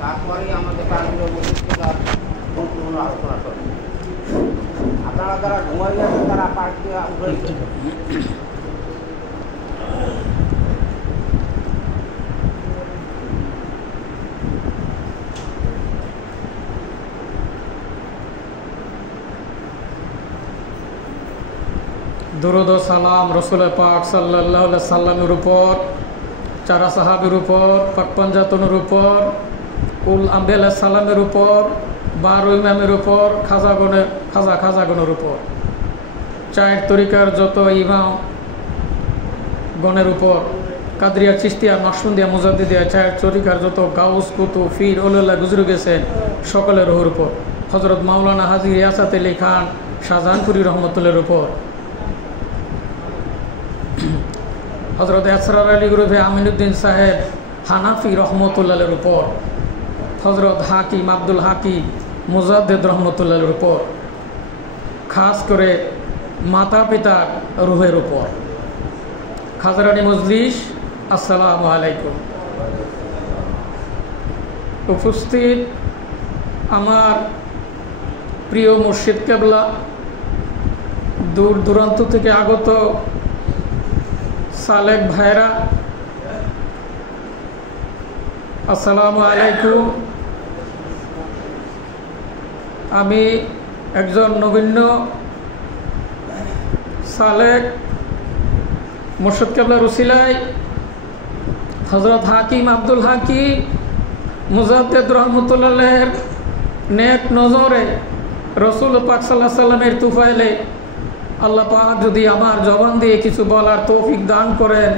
তারপরেই আমাদের কাজগুলো মসজিদটার গুরুত্বপূর্ণ আলোচনা করবে। আপনারা যারা ঘুমাই আছেন তারা পাশ দিয়ে উঠে দুরুদ ও সালাম রসুল পাক সাল্লাল্লাহু আলাইহি সাল্লামের উপর, চারা সাহাবীর উপর, পাক পাঞ্জাতনের উপর, কুল আম্বিয়া সালামের উপর, 12 ইমামের উপর, খাজাগণের উপর, চার তরিকার যত ইমাম গণের উপর, কাদরিয়া, চিশতিয়া, নকশবন্দিয়া, মুজাদ্দিদিয়া, চার তরিকার যত গাউস, কুতুব, ফির, ওলিউল্লাহ গুজরে গেছেন সকলের রুহের উপর, হযরত মাওলানা হাজী রিয়াসাত আলী খান শাহজাহানপুরী রহমতুল্লাহর উপর, হযরত আসরার আলী গ্রুপে আমিনুদ্দিন সাহেব হানাফি রহমতুল্লাহের উপর, হযরত হাকিম আব্দুল হাকিম মুজাদ্দিদ রহমতুল্লাহের উপর, খাস করে মাতা পিতার রুহের উপর। খাজরানি মজলিস, আসসালামু আলাইকুম। উপস্থিত আমার প্রিয় মুর্শিদ কেবলা, দূর দূরান্ত থেকে আগত সালেক ভাইরা, আসসালামু আলাইকুম। আমি একজন নগণ্য সালেক মুর্শিদ কেবলার উসিলায় হযরত হাকিম আব্দুল হাকিম মুজাদ্দিদ রহমতুল্লাহের নেক নজরে রসুল পাক সাল্লাল্লাহু আলাইহি সাল্লামের তুফাইলে আল্লাহ পাক যদি আমার জবান দিয়ে কিছু বলার তৌফিক দান করেন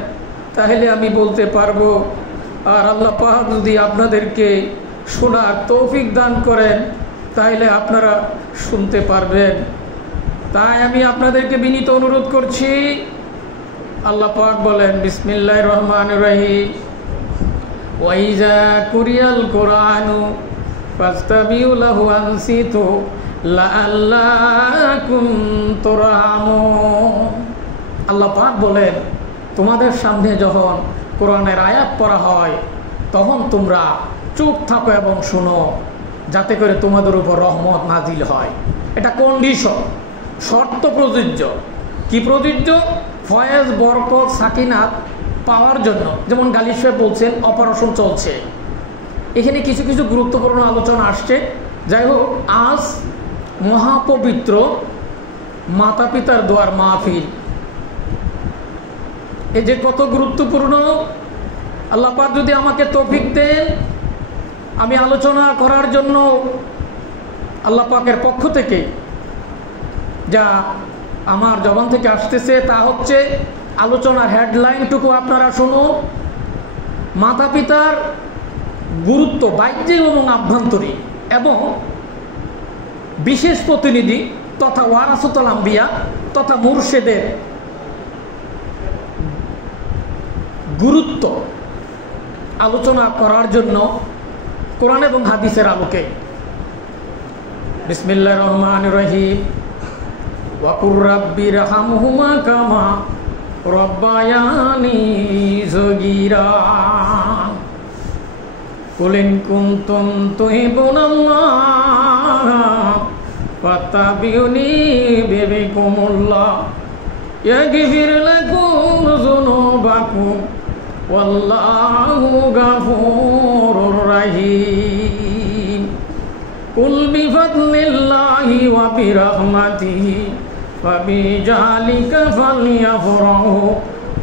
তাহলে আমি বলতে পারবো, আর আল্লাহ পাক যদি আপনাদেরকে শোনার তৌফিক দান করেন তাহলে আপনারা শুনতে পারবেন। তাই আমি আপনাদেরকে বিনীত অনুরোধ করছি। আল্লাহ পাক বলেন, বিসমিল্লাহির রহমানির রহিম, ওয়াইজা কুরিয়াল কুরআনু ফাসতামিউ লাহু আনসিতু লাআল্লাকুম তুরহামুন। আল্লাহ পাক বলেন, তোমাদের সামনে যখন কোরআনের আয়াত পড়া হয় তখন তোমরা চুপ থাকো এবং শোনো, যাতে করে তোমাদের উপর রহমত নাজিল হয়। এটা কন্ডিশন, শর্ত প্রযোজ্য। কি প্রযোজ্য? ফয়েজ, বরকত, সাকিনাত পাওয়ার জন্য। যেমন গালিব সাহেব বলছেন অপারেশন চলছে, এখানে কিছু কিছু গুরুত্বপূর্ণ আলোচনা আসছে। যাই হোক, আজ মহাপবিত্র মাতা পিতার দোয়ার মাহফিল, এই যে কত গুরুত্বপূর্ণ। আল্লাহ পাক যদি আমাকে তৌফিক দেন, আমি আলোচনা করার জন্য আল্লাহ পাকের পক্ষ থেকে যা আমার জবান থেকে আসতেছে তা হচ্ছে, আলোচনার হেডলাইনটুকু আপনারা শুনুন। মাতা পিতার গুরুত্ব বাহ্যিক এবং আভ্যন্তরীণ, এবং বিশেষ প্রতিনিধি তথা ওয়ারাসাতুল আম্বিয়া তথা মুর্শিদের গুরুত্ব আলোচনা করার জন্য কোরআন এবং হাদিসের আলোকে। বিসমিল্লাহির রহমানির রহিম, ওয়া কুর রাব্বিরহামহুমা কামা রব্বায়ানি সগীরা। কুল ইন কুনতুম তুহিব্বুনাল্লাহ ফাত্তাবিউনি বিবিকুমুল্লাহ ইয়াগফির লাকুম যুনুবাকুম ওয়াল্লাহু গাফুরুর রহিম। কুল বিফাদলিল্লাহি ওয়া বিরহমাতিহি ফাবিযালিকা ফালইফরাহু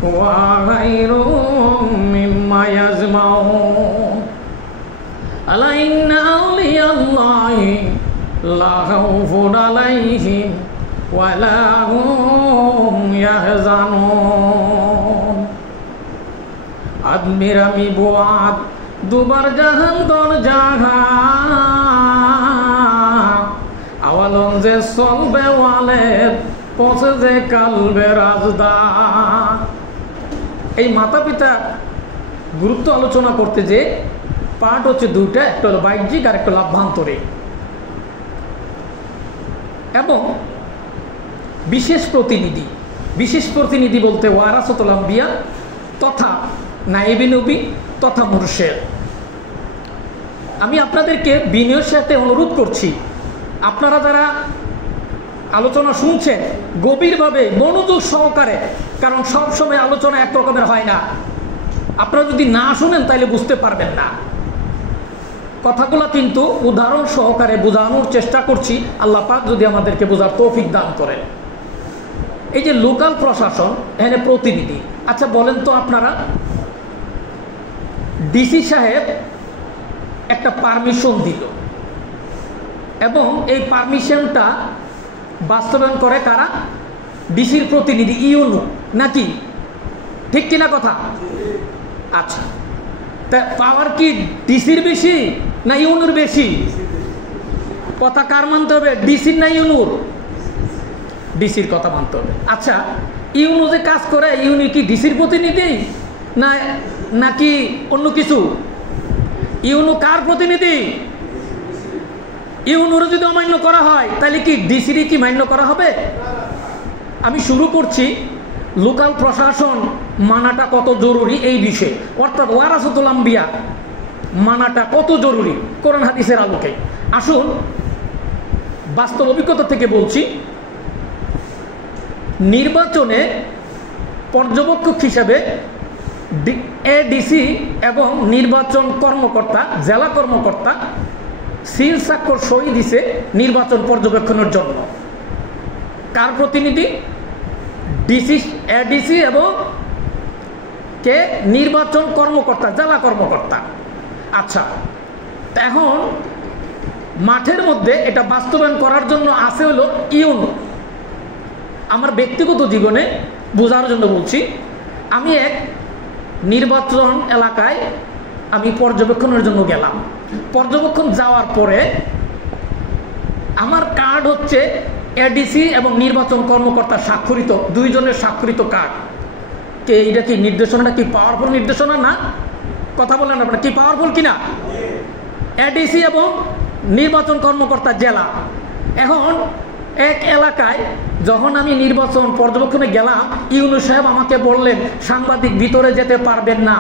হুয়া খায়রুম মিম্মা ইয়াজমাউন। আলা ইন্না আউলিয়াল্লাহি লা খাউফুন আলাইহিম ওয়া লা হুম ইয়াহজানুন। আদমিরামি বুয়াদ দুবার জাহান দর জাহা আওয়ালন যে চলবে ওয়ালে পৌঁছে যে কালবে রাজদা। এই মাতা পিতা গুরুত্ব আলোচনা করতে যে পার্ট হচ্ছে দুইটা, একটা হলো বাহ্যিক আর একটা হলো আভ্যন্তরীণ। এবং বিশেষ প্রতিনিধি বলতে ওয়ারাসাতুল আম্বিয়া তথা নায়েবে নবী তথা মুরশেদ। আমি আপনাদেরকে বিনয়ের সাথে অনুরোধ করছি, আপনারা যারা আলোচনা শুনছেন গভীরভাবে মনোযোগ সহকারে, কারণ সব সময় আলোচনা এক রকমের হয় না। আপনারা যদি না শুনেন তাহলে বুঝতে পারবেন না। কথাগুলো কিন্তু উদাহরণ সহকারে বোঝানোর চেষ্টা করছি, আল্লাহ পাক যদি আমাদেরকে বোঝার তৌফিক দান করেন। এই যে লোকাল প্রশাসন, এখানে প্রতিনিধি, আচ্ছা বলেন তো আপনারা, ডিসি সাহেব একটা পারমিশন দিল এবং এই পারমিশনটা বাস্তবায়ন করে কারা? ডিসির প্রতিনিধি, ইউনু, নাকি? ঠিক কিনা কথা? আচ্ছা, তা পাওয়ার কি ডিসির বেশি না ইউনুর বেশি? কথা কার মানতে হবে, ডিসির না ইউনুর? ডিসির কথা মানতে হবে। আচ্ছা, ইউনু যে কাজ করে, ইউনু কি ডিসির প্রতিনিধি না নাকি অন্য কিছু? ইউনু কার প্রতিনিধি? ইউনুর যদি অমান্য করা হয় তাহলে কি ডিসিরই কি মান্য করা হবে? আমি শুরু করছি লোকাল প্রশাসন মানাটা কত জরুরি এই বিষয়ে, অর্থাৎ ওয়ারাসাতুল আম্বিয়া মানাটা কত জরুরি কোরআন হাদিসের আলোকে। আসুন বাস্তব অভিজ্ঞতা থেকে বলছি, নির্বাচনে পর্যবেক্ষক হিসাবে এডিসি এবং নির্বাচন কর্মকর্তা, জেলা কর্মকর্তা সিল স্বাক্ষর সই দিছে নির্বাচন পর্যবেক্ষণের জন্য। কার প্রতিনিধি? ডিসি, এডিসি এবং কে? নির্বাচন কর্মকর্তা, জেলা কর্মকর্তা। আচ্ছা, এখন মাঠের মধ্যে এটা বাস্তবায়ন করার জন্য আছে হলো ইউনু। আমার ব্যক্তিগত জীবনে বোঝার জন্য বলছি, আমি এক নির্বাচন এলাকায় আমি পর্যবেক্ষণের জন্য গেলাম। পর্যবেক্ষণ যাওয়ার পরে আমার কার্ড হচ্ছে এডিসি এবং নির্বাচন কর্মকর্তা স্বাক্ষরিত, দুইজনের স্বাক্ষরিত কার্ড। কে এটা কি নির্দেশনাটা কি পাওয়ারফুল নির্দেশনা না? কথা বলেন আপনারা, কি পাওয়ারফুল কিনা? এডিসি এবং নির্বাচন কর্মকর্তা জেলা। এখন এক এলাকায় যখন আমি নির্বাচন পর্যবেক্ষণে গেলাম, ইউনু সাহেব আমাকে বললেন সাংবাদিক ভিতরে যেতে পারবেন না।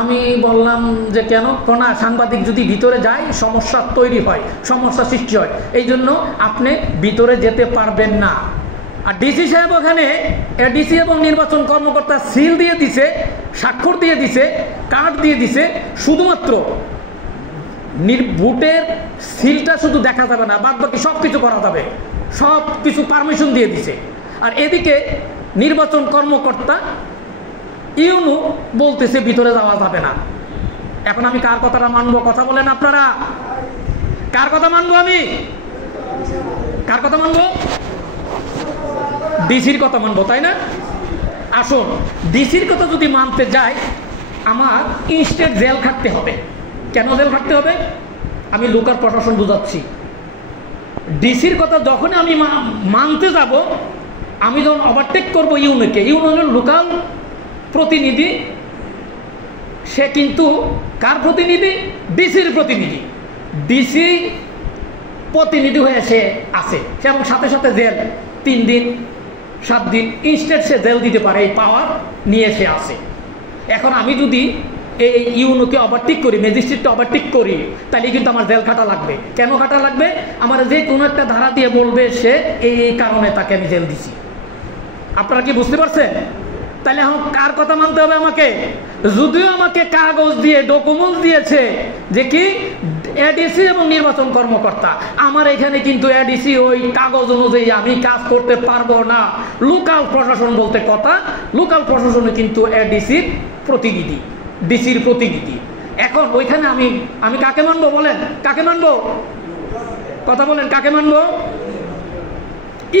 আমি বললাম যে কেন? না, সাংবাদিক যদি ভিতরে যায় সমস্যা তৈরি হয়, সমস্যা সৃষ্টি হয়, এই জন্য আপনি ভিতরে যেতে পারবেন না। আর ডিসি সাহেব ওখানে এডিসি এবং নির্বাচন কর্মকর্তা সিল দিয়ে দিছে, স্বাক্ষর দিয়ে দিছে, কার্ড দিয়ে দিছে, শুধুমাত্র ভোটের সিলটা শুধু দেখা যাবে না, বাদ বাকি সব কিছু করা যাবে, সব কিছু পারমিশন দিয়ে দিছে। আর এদিকে নির্বাচন কর্মকর্তা ইউনু বলতেছে ভিতরে যাওয়া যাবে না। এখন আমি কার কথাটা মানবো? কথা বলেন আপনারা, কার কথা মানবো? আমি কার কথা মানবো? ডিসির কথা মানবো, তাই না? আসুন, ডিসির কথা যদি মানতে যাই আমার ইনস্টেট জেল খাটতে হবে। কেন জেল খাটতে হবে? আমি লোকাল প্রশাসন বুঝাচ্ছি। ডিসির কথা যখন আমি মানতে যাব, আমি যখন ওভারটেক করবো ইউনুকে, ইউনু হল লোকাল প্রতিনিধি, সে কিন্তু কার প্রতিনিধি? ডিসির প্রতিনিধি। ডিসি প্রতিনিধি হয়ে সে আছে, সে এবং সাথে সাথে জেল 3 দিন 7 দিন ইনস্টেট সে জেল দিতে পারে, এই পাওয়ার নিয়ে সে আছে। এখন আমি যদি এই ইউনুকে ওভারটেক করি, ম্যাজিস্ট্রেটকে ওভারটেক করি, তাহলে কিন্তু আমার জেল খাটা লাগবে। কেন খাটা লাগবে? আমার যে কোনো একটা ধারা দিয়ে বলবে সে এই কারণে তাকে আমি জেল দিছি। আপনারা কি বুঝতে পারছেন? তাহলে এখন কার কথা মানতে হবে আমাকে? যদিও আমাকে কাগজ দিয়ে ডকুমেন্ট দিয়েছে যে কি এডিসি এবং নির্বাচন কর্মকর্তা, আমার এখানে কিন্তু এডিসি ওই কাগজ অনুযায়ী আমি কাজ করতে পারবো না। লোকাল প্রশাসন বলতে কথা, লোকাল প্রশাসনে কিন্তু এডিসির প্রতিনিধি, ডিসির প্রতিনিধি। এখন ওইখানে আমি কাকে মানবো বলেন? কাকে মানবো? কথা বলেন, কাকে মানবো?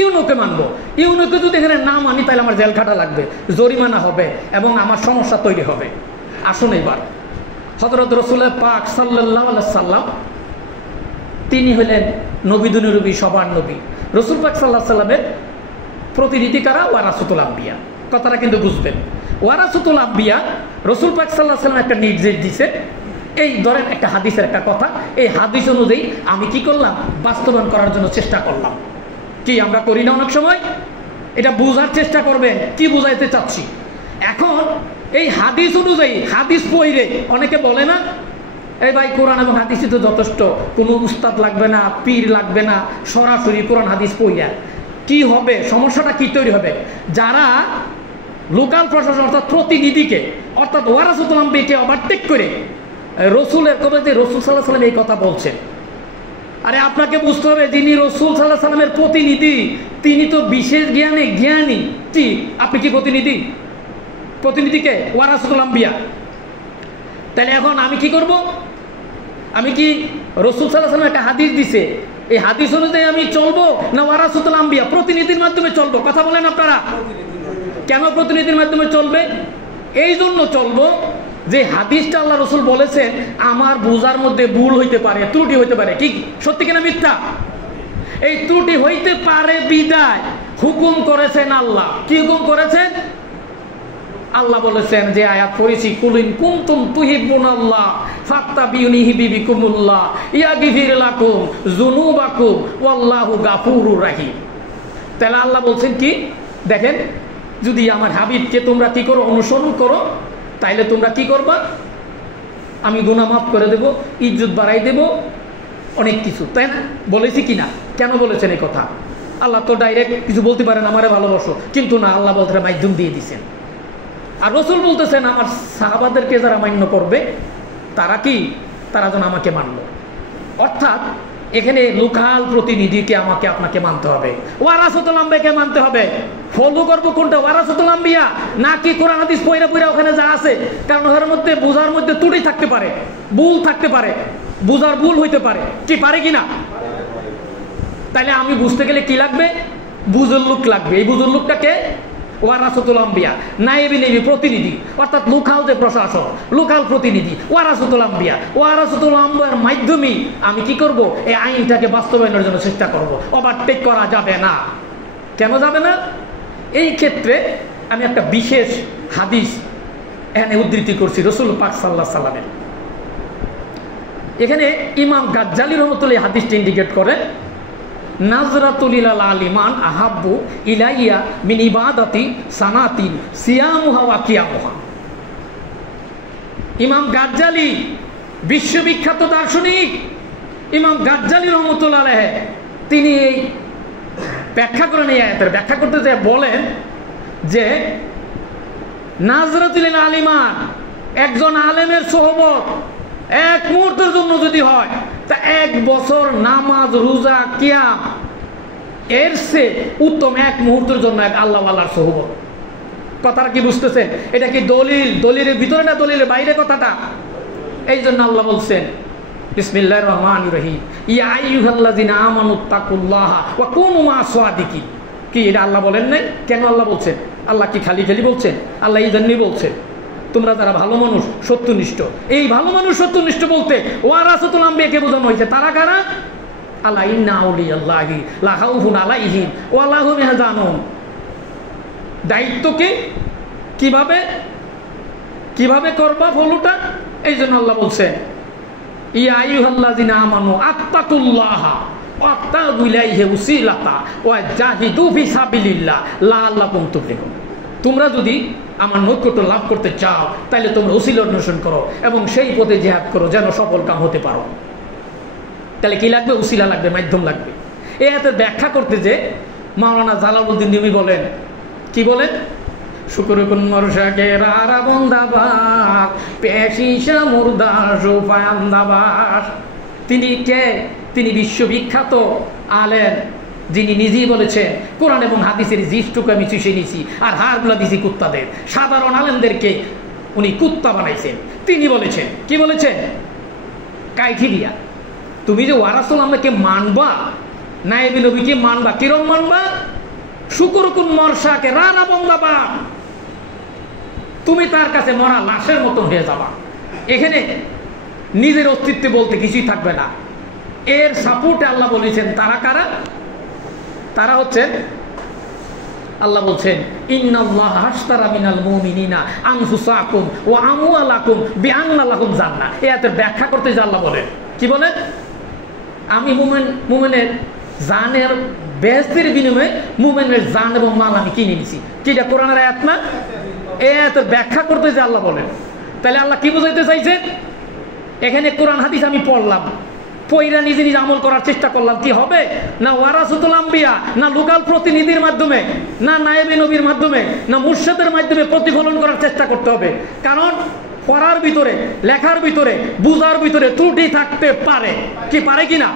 ইউনুকে মানবো। ইউনুকে যদি এখানে না মানি তাহলে আমার জেল খাটা লাগবে, জরিমানা হবে এবং আমার সমস্যা তৈরি হবে। আসুন এবার হযরত রাসূল পাক সাল্লাল্লাহু আলাইহি সাল্লাম, তিনি হলেন নবীদের নবী, সবার নবী। রাসূল পাক সাল্লাল্লাহু আলাইহি সাল্লামের প্রতিনিধি কারা? ওয়ারাসাতুল আম্বিয়া। কথাটা কিন্তু বুঝবেন। ওয়ারাসাতুল আম্বিয়া, রাসূল পাক সাল্লাল্লাহু আলাইহি সাল্লাম একটা নির্দেশ দিয়েছে। এই ধরেন একটা হাদিসের একটা কথা, এই হাদিস অনুযায়ী আমি কি করলাম? বাস্তবায়ন করার জন্য চেষ্টা করলাম। কি আমরা করি না অনেক সময়? এটা বোঝার চেষ্টা করবেন কি বুঝাইতে চাচ্ছি। এখন এই হাদিস অনুযায়ী হাদিস পড়ে অনেকে বলে না, এই ভাই কোরআন এবং হাদিসই তো যথেষ্ট, কোনো উস্তাদ লাগবে না, পীর লাগবে না, সরাসরি কোরআন হাদিস পড়িয়া কি হবে? সমস্যাটা কি তৈরি হবে? যারা লোকাল প্রশাসন অর্থাৎ প্রতিনিধিকে অর্থাৎ ওয়ারাসাতুল আম্বিয়াকে ওভারটেক করে রসুলের কবে যে রসুল সাল্লাল্লাহু আলাইহি ওয়াসাল্লাম এই কথা বলছেন, আরে আপনাকে বুঝতে হবে যিনি রসুল সাল্লাল্লাহু আলাইহি ওয়াসাল্লামের প্রতিনিধি তিনি তো বিশেষ জ্ঞানে জ্ঞানী। কি আপনি কি প্রতিনিধি? প্রতিনিধিকে ওয়ারাসাতুল আম্বিয়া। তাহলে এখন আমি কি করব? আমি কি রসুল সাল্লাল্লাহু আলাইহি ওয়াসাল্লাম একটা হাদিস দিছে, এই হাদিস অনুযায়ী আমি চলবো না ওয়ারাসাতুল আম্বিয়া প্রতিনিধির মাধ্যমে চলবো? কথা বলেন আপনারা। কেন প্রতিনিধির মাধ্যমে চলবে? এই জন্য চলবো যে হাদিসটা আল্লাহ রসুল বলেছেন আমার বোঝার মধ্যে ভুল হইতে পারে, ত্রুটি হইতে পারে। কি সত্যি কিনা মিথ্যা? এই ত্রুটি হইতে পারে বিদায় হুকুম করেছেন আল্লাহ। কি হুকুম করেছেন? আল্লাহ বলেছেন যে আয়াত পড়েছি, কুলিন কুনতুম তুহিব্বুনাল্লাহ ফাত্তাবিউনি ইউহিব্বুকুমুল্লাহ ইয়াগফির লাকুম যুনুবাকুম ওয়াল্লাহু গাফুরুর রহিম। তাহলে আল্লাহ বলছেন কি দেখেন, যদি আমার হাবিবকে তোমরা কি করো? অনুসরণ করো, তাইলে তোমরা কি করবা? আমি গুনাহ মাফ করে দেব, ইজ্জত বাড়াই দেব, অনেক কিছু, তাই না? বলেছি কিনা? কেন বলেছেন এই কথা? আল্লাহ তো ডাইরেক্ট কিছু বলতে পারেন আমারে ভালোবাসো, কিন্তু না, আল্লাহ বলতে মাধ্যম দিয়ে দিচ্ছেন। আর রসুল বলতেছেন আমার সাহাবাদেরকে যারা মান্য করবে তারা কি? তারা যেন আমাকে মানলো। অর্থাৎ এখানে লোকাল প্রতিনিধিকে আমাকে আপনাকে মানতে হবে, ওয়ারাসাতুল আম্বিয়াকে মানতে হবে। ফলো করবো কোনটা? ওয়ারাসাতুল আম্বিয়া নাকি কোরআন হাদিস পয়রা পয়রা ওখানে যা আছে? কারণ ওর মধ্যে বোঝার মধ্যে ত্রুটি থাকতে পারে, ভুল থাকতে পারে, বোঝার ভুল হইতে পারে। কি পারে কিনা? তাইলে আমি বুঝতে গেলে কি লাগবে? বুঝুর লোক লাগবে। এই বুঝুর লোকটাকে ওয়ারাসাতুল আম্বিয়া, নায়েবে নবী, প্রতিনিধি, অর্থাৎ লোকাল যে প্রশাসন, লোকাল প্রতিনিধি, ওয়ারাসাতুল আম্বিয়া। ওয়ারাসাতুল আম্বিয়ার মাধ্যমে আমি কি করব? এই আইনটাকে বাস্তবায়নের জন্য চেষ্টা করব। ওভারটেক করা যাবে না। কেন যাবে না? এই ক্ষেত্রে আমি একটা বিশেষ হাদিস এখানে উদ্ধৃতি করছি রসুল পাক সাল্লাল্লাহু আলাইহি সাল্লামের। এখানে ইমাম গাজ্জালী রহমাতুল্লাহ হাদিসটি ইন্ডিকেট করে, নাজরাতুল ইলাল আলিমান আহাব্বু ইলাইয়া মিন ইবাদাতি সানাতিন সিয়ামুহা ওয়া কিয়ামুহা। ইমাম গাজ্জালী বিশ্ববিখ্যাত দার্শনিক ইমাম গাজ্জালী রহমাতুল্লাহ আলাইহি তিনি এই ব্যাখ্যা করেন, এই আয়াতের ব্যাখ্যা করতে যে বলেন যে নাজরাতুল ইলাল আলিমান একজন আলেমের সোহবত এক মুহূর্তের জন্য যদি হয় তা 1 বছর নামাজ রোজা কিয়াম এর চেয়ে উত্তম 1 মুহূর্তের জন্য এক আল্লাহওয়ালার সোহবত। কথাটা কি বুঝতেছেন? এটা কি দলিলের ভিতরে না দলিলের বাইরে কথাটা? এই জন্য আল্লাহ বলছেন বিসমিল্লাহির রহমানির রহিম, ইয়া আইয়ুহাল্লাযিনা আমানুত্তাকুল্লাহা ওয়া কুনু মা'আস সাদিকিন। কি এটা আল্লাহ বলেন নাই? কেন আল্লাহ বলছেন? আল্লাহ কি খালি বলছেন? আল্লাহ এই জন্যই বলছেন তোমরা যারা ভালো মানুষ সত্যনিষ্ঠ। এই ভালো মানুষ সত্যনিষ্ঠ বলতে ওয়ারাসাতুল আম্বিয়াকে বোঝানো হয়েছে। তারা কারা? আলা ইন্না আউলিয়াল্লাহি লা খাউফুন আলাইহিম ওয়া লা হুম ইয়াহজানুন। দায়িত্বকে কিভাবে করবা ফলোটা? এই জন্য আল্লাহ বলছেন ইয়া আইয়ুহাল্লাযিনা আমানু আত্তাকুল্লাহা ওয়াবতাগু ইলাইহি ওয়াসিলাতা ওয়া জাহিদু ফি সাবিলিল্লাহ লাআল্লাকুম তুফলিহুন। তোমরা যদি আমার নৈকট্য লাভ করতে চাও তাহলে তোমরা ওসিলা অন্বেষণ করো এবং সেই পথে জিহাদ করো যেন সফল কাম হতে পারো। তাহলে কি লাগবে? ওসিলা লাগবে, মাধ্যম লাগবে। এই হাতে ব্যাখ্যা করতে যে মাওলানা জালালউদ্দিন রুমি বলেন, কি বলেন? শুকরকুন মরশাকে রারা বন্দাবাস পেশিশা মুর্দা সোফায়ান্দাবাস। তিনি কে? তিনি বিশ্ববিখ্যাত আলেম, যিনি নিজেই বলেছেন কোরআন এবং হাদিসের জিষ্টুকে আমি চুষে নিয়েছি আর হাড়গুলা দিয়েছি কুত্তাদের। সাধারণ আলেমদেরকে উনি কুত্তা বানাইছেন। তিনি বলেছেন, কি বলেছেন? কাইঠিরিয়া তুমি যে ওয়ারাসাতুল আম্বিয়াকে মানবা, নায়েবে নবীকে মানবা, কিরম মানবা? শুকরকুন মরশাকে রানা বন্দাবা, তুমি তার কাছে মরা লাশের মতন হয়ে যাবা। এখানে নিজের অস্তিত্ব বলতে কিছুই থাকবে না। এর সাপোর্টে আল্লাহ বলেছেন তারা কারা? তারা হচ্ছেন, আল্লাহ বলছেন ইন্নাল্লাহা আশতারা মিনাল মুমিনিনা আনফুসাকুম ওয়া আমওয়ালাকুম বিআন্না লাহুম জান্নাহ। এই আয়াতের ব্যাখ্যা করতে যে আল্লাহ বলেন, কি বলেন? আমি মুমিনের জানের বেহেশতের বিনিময়ে মুমিনের জান এবং মাল আমি কিনে নিছি। কি এটা কোরআনের আয়াত না? এই আয়াতের ব্যাখ্যা করতে যে আল্লাহ বলেন, তাহলে আল্লাহ কি বোঝাইতে চাইছেন? এখানে কোরআন হাদিস আমি পড়লাম, পয়রা নিজে নিজে আমল করার চেষ্টা করলাম, কি হবে? না ওয়ারাসাতুল আম্বিয়া, না লোকাল প্রতিনিধির মাধ্যমে, না নায়েবে নবীর মাধ্যমে, না মুর্শিদের মাধ্যমে প্রতিফলন করার চেষ্টা করতে হবে। কারণ পড়ার ভিতরে, লেখার ভিতরে, বুঝার ভিতরে ত্রুটি থাকতে পারে, কি পারে কিনা?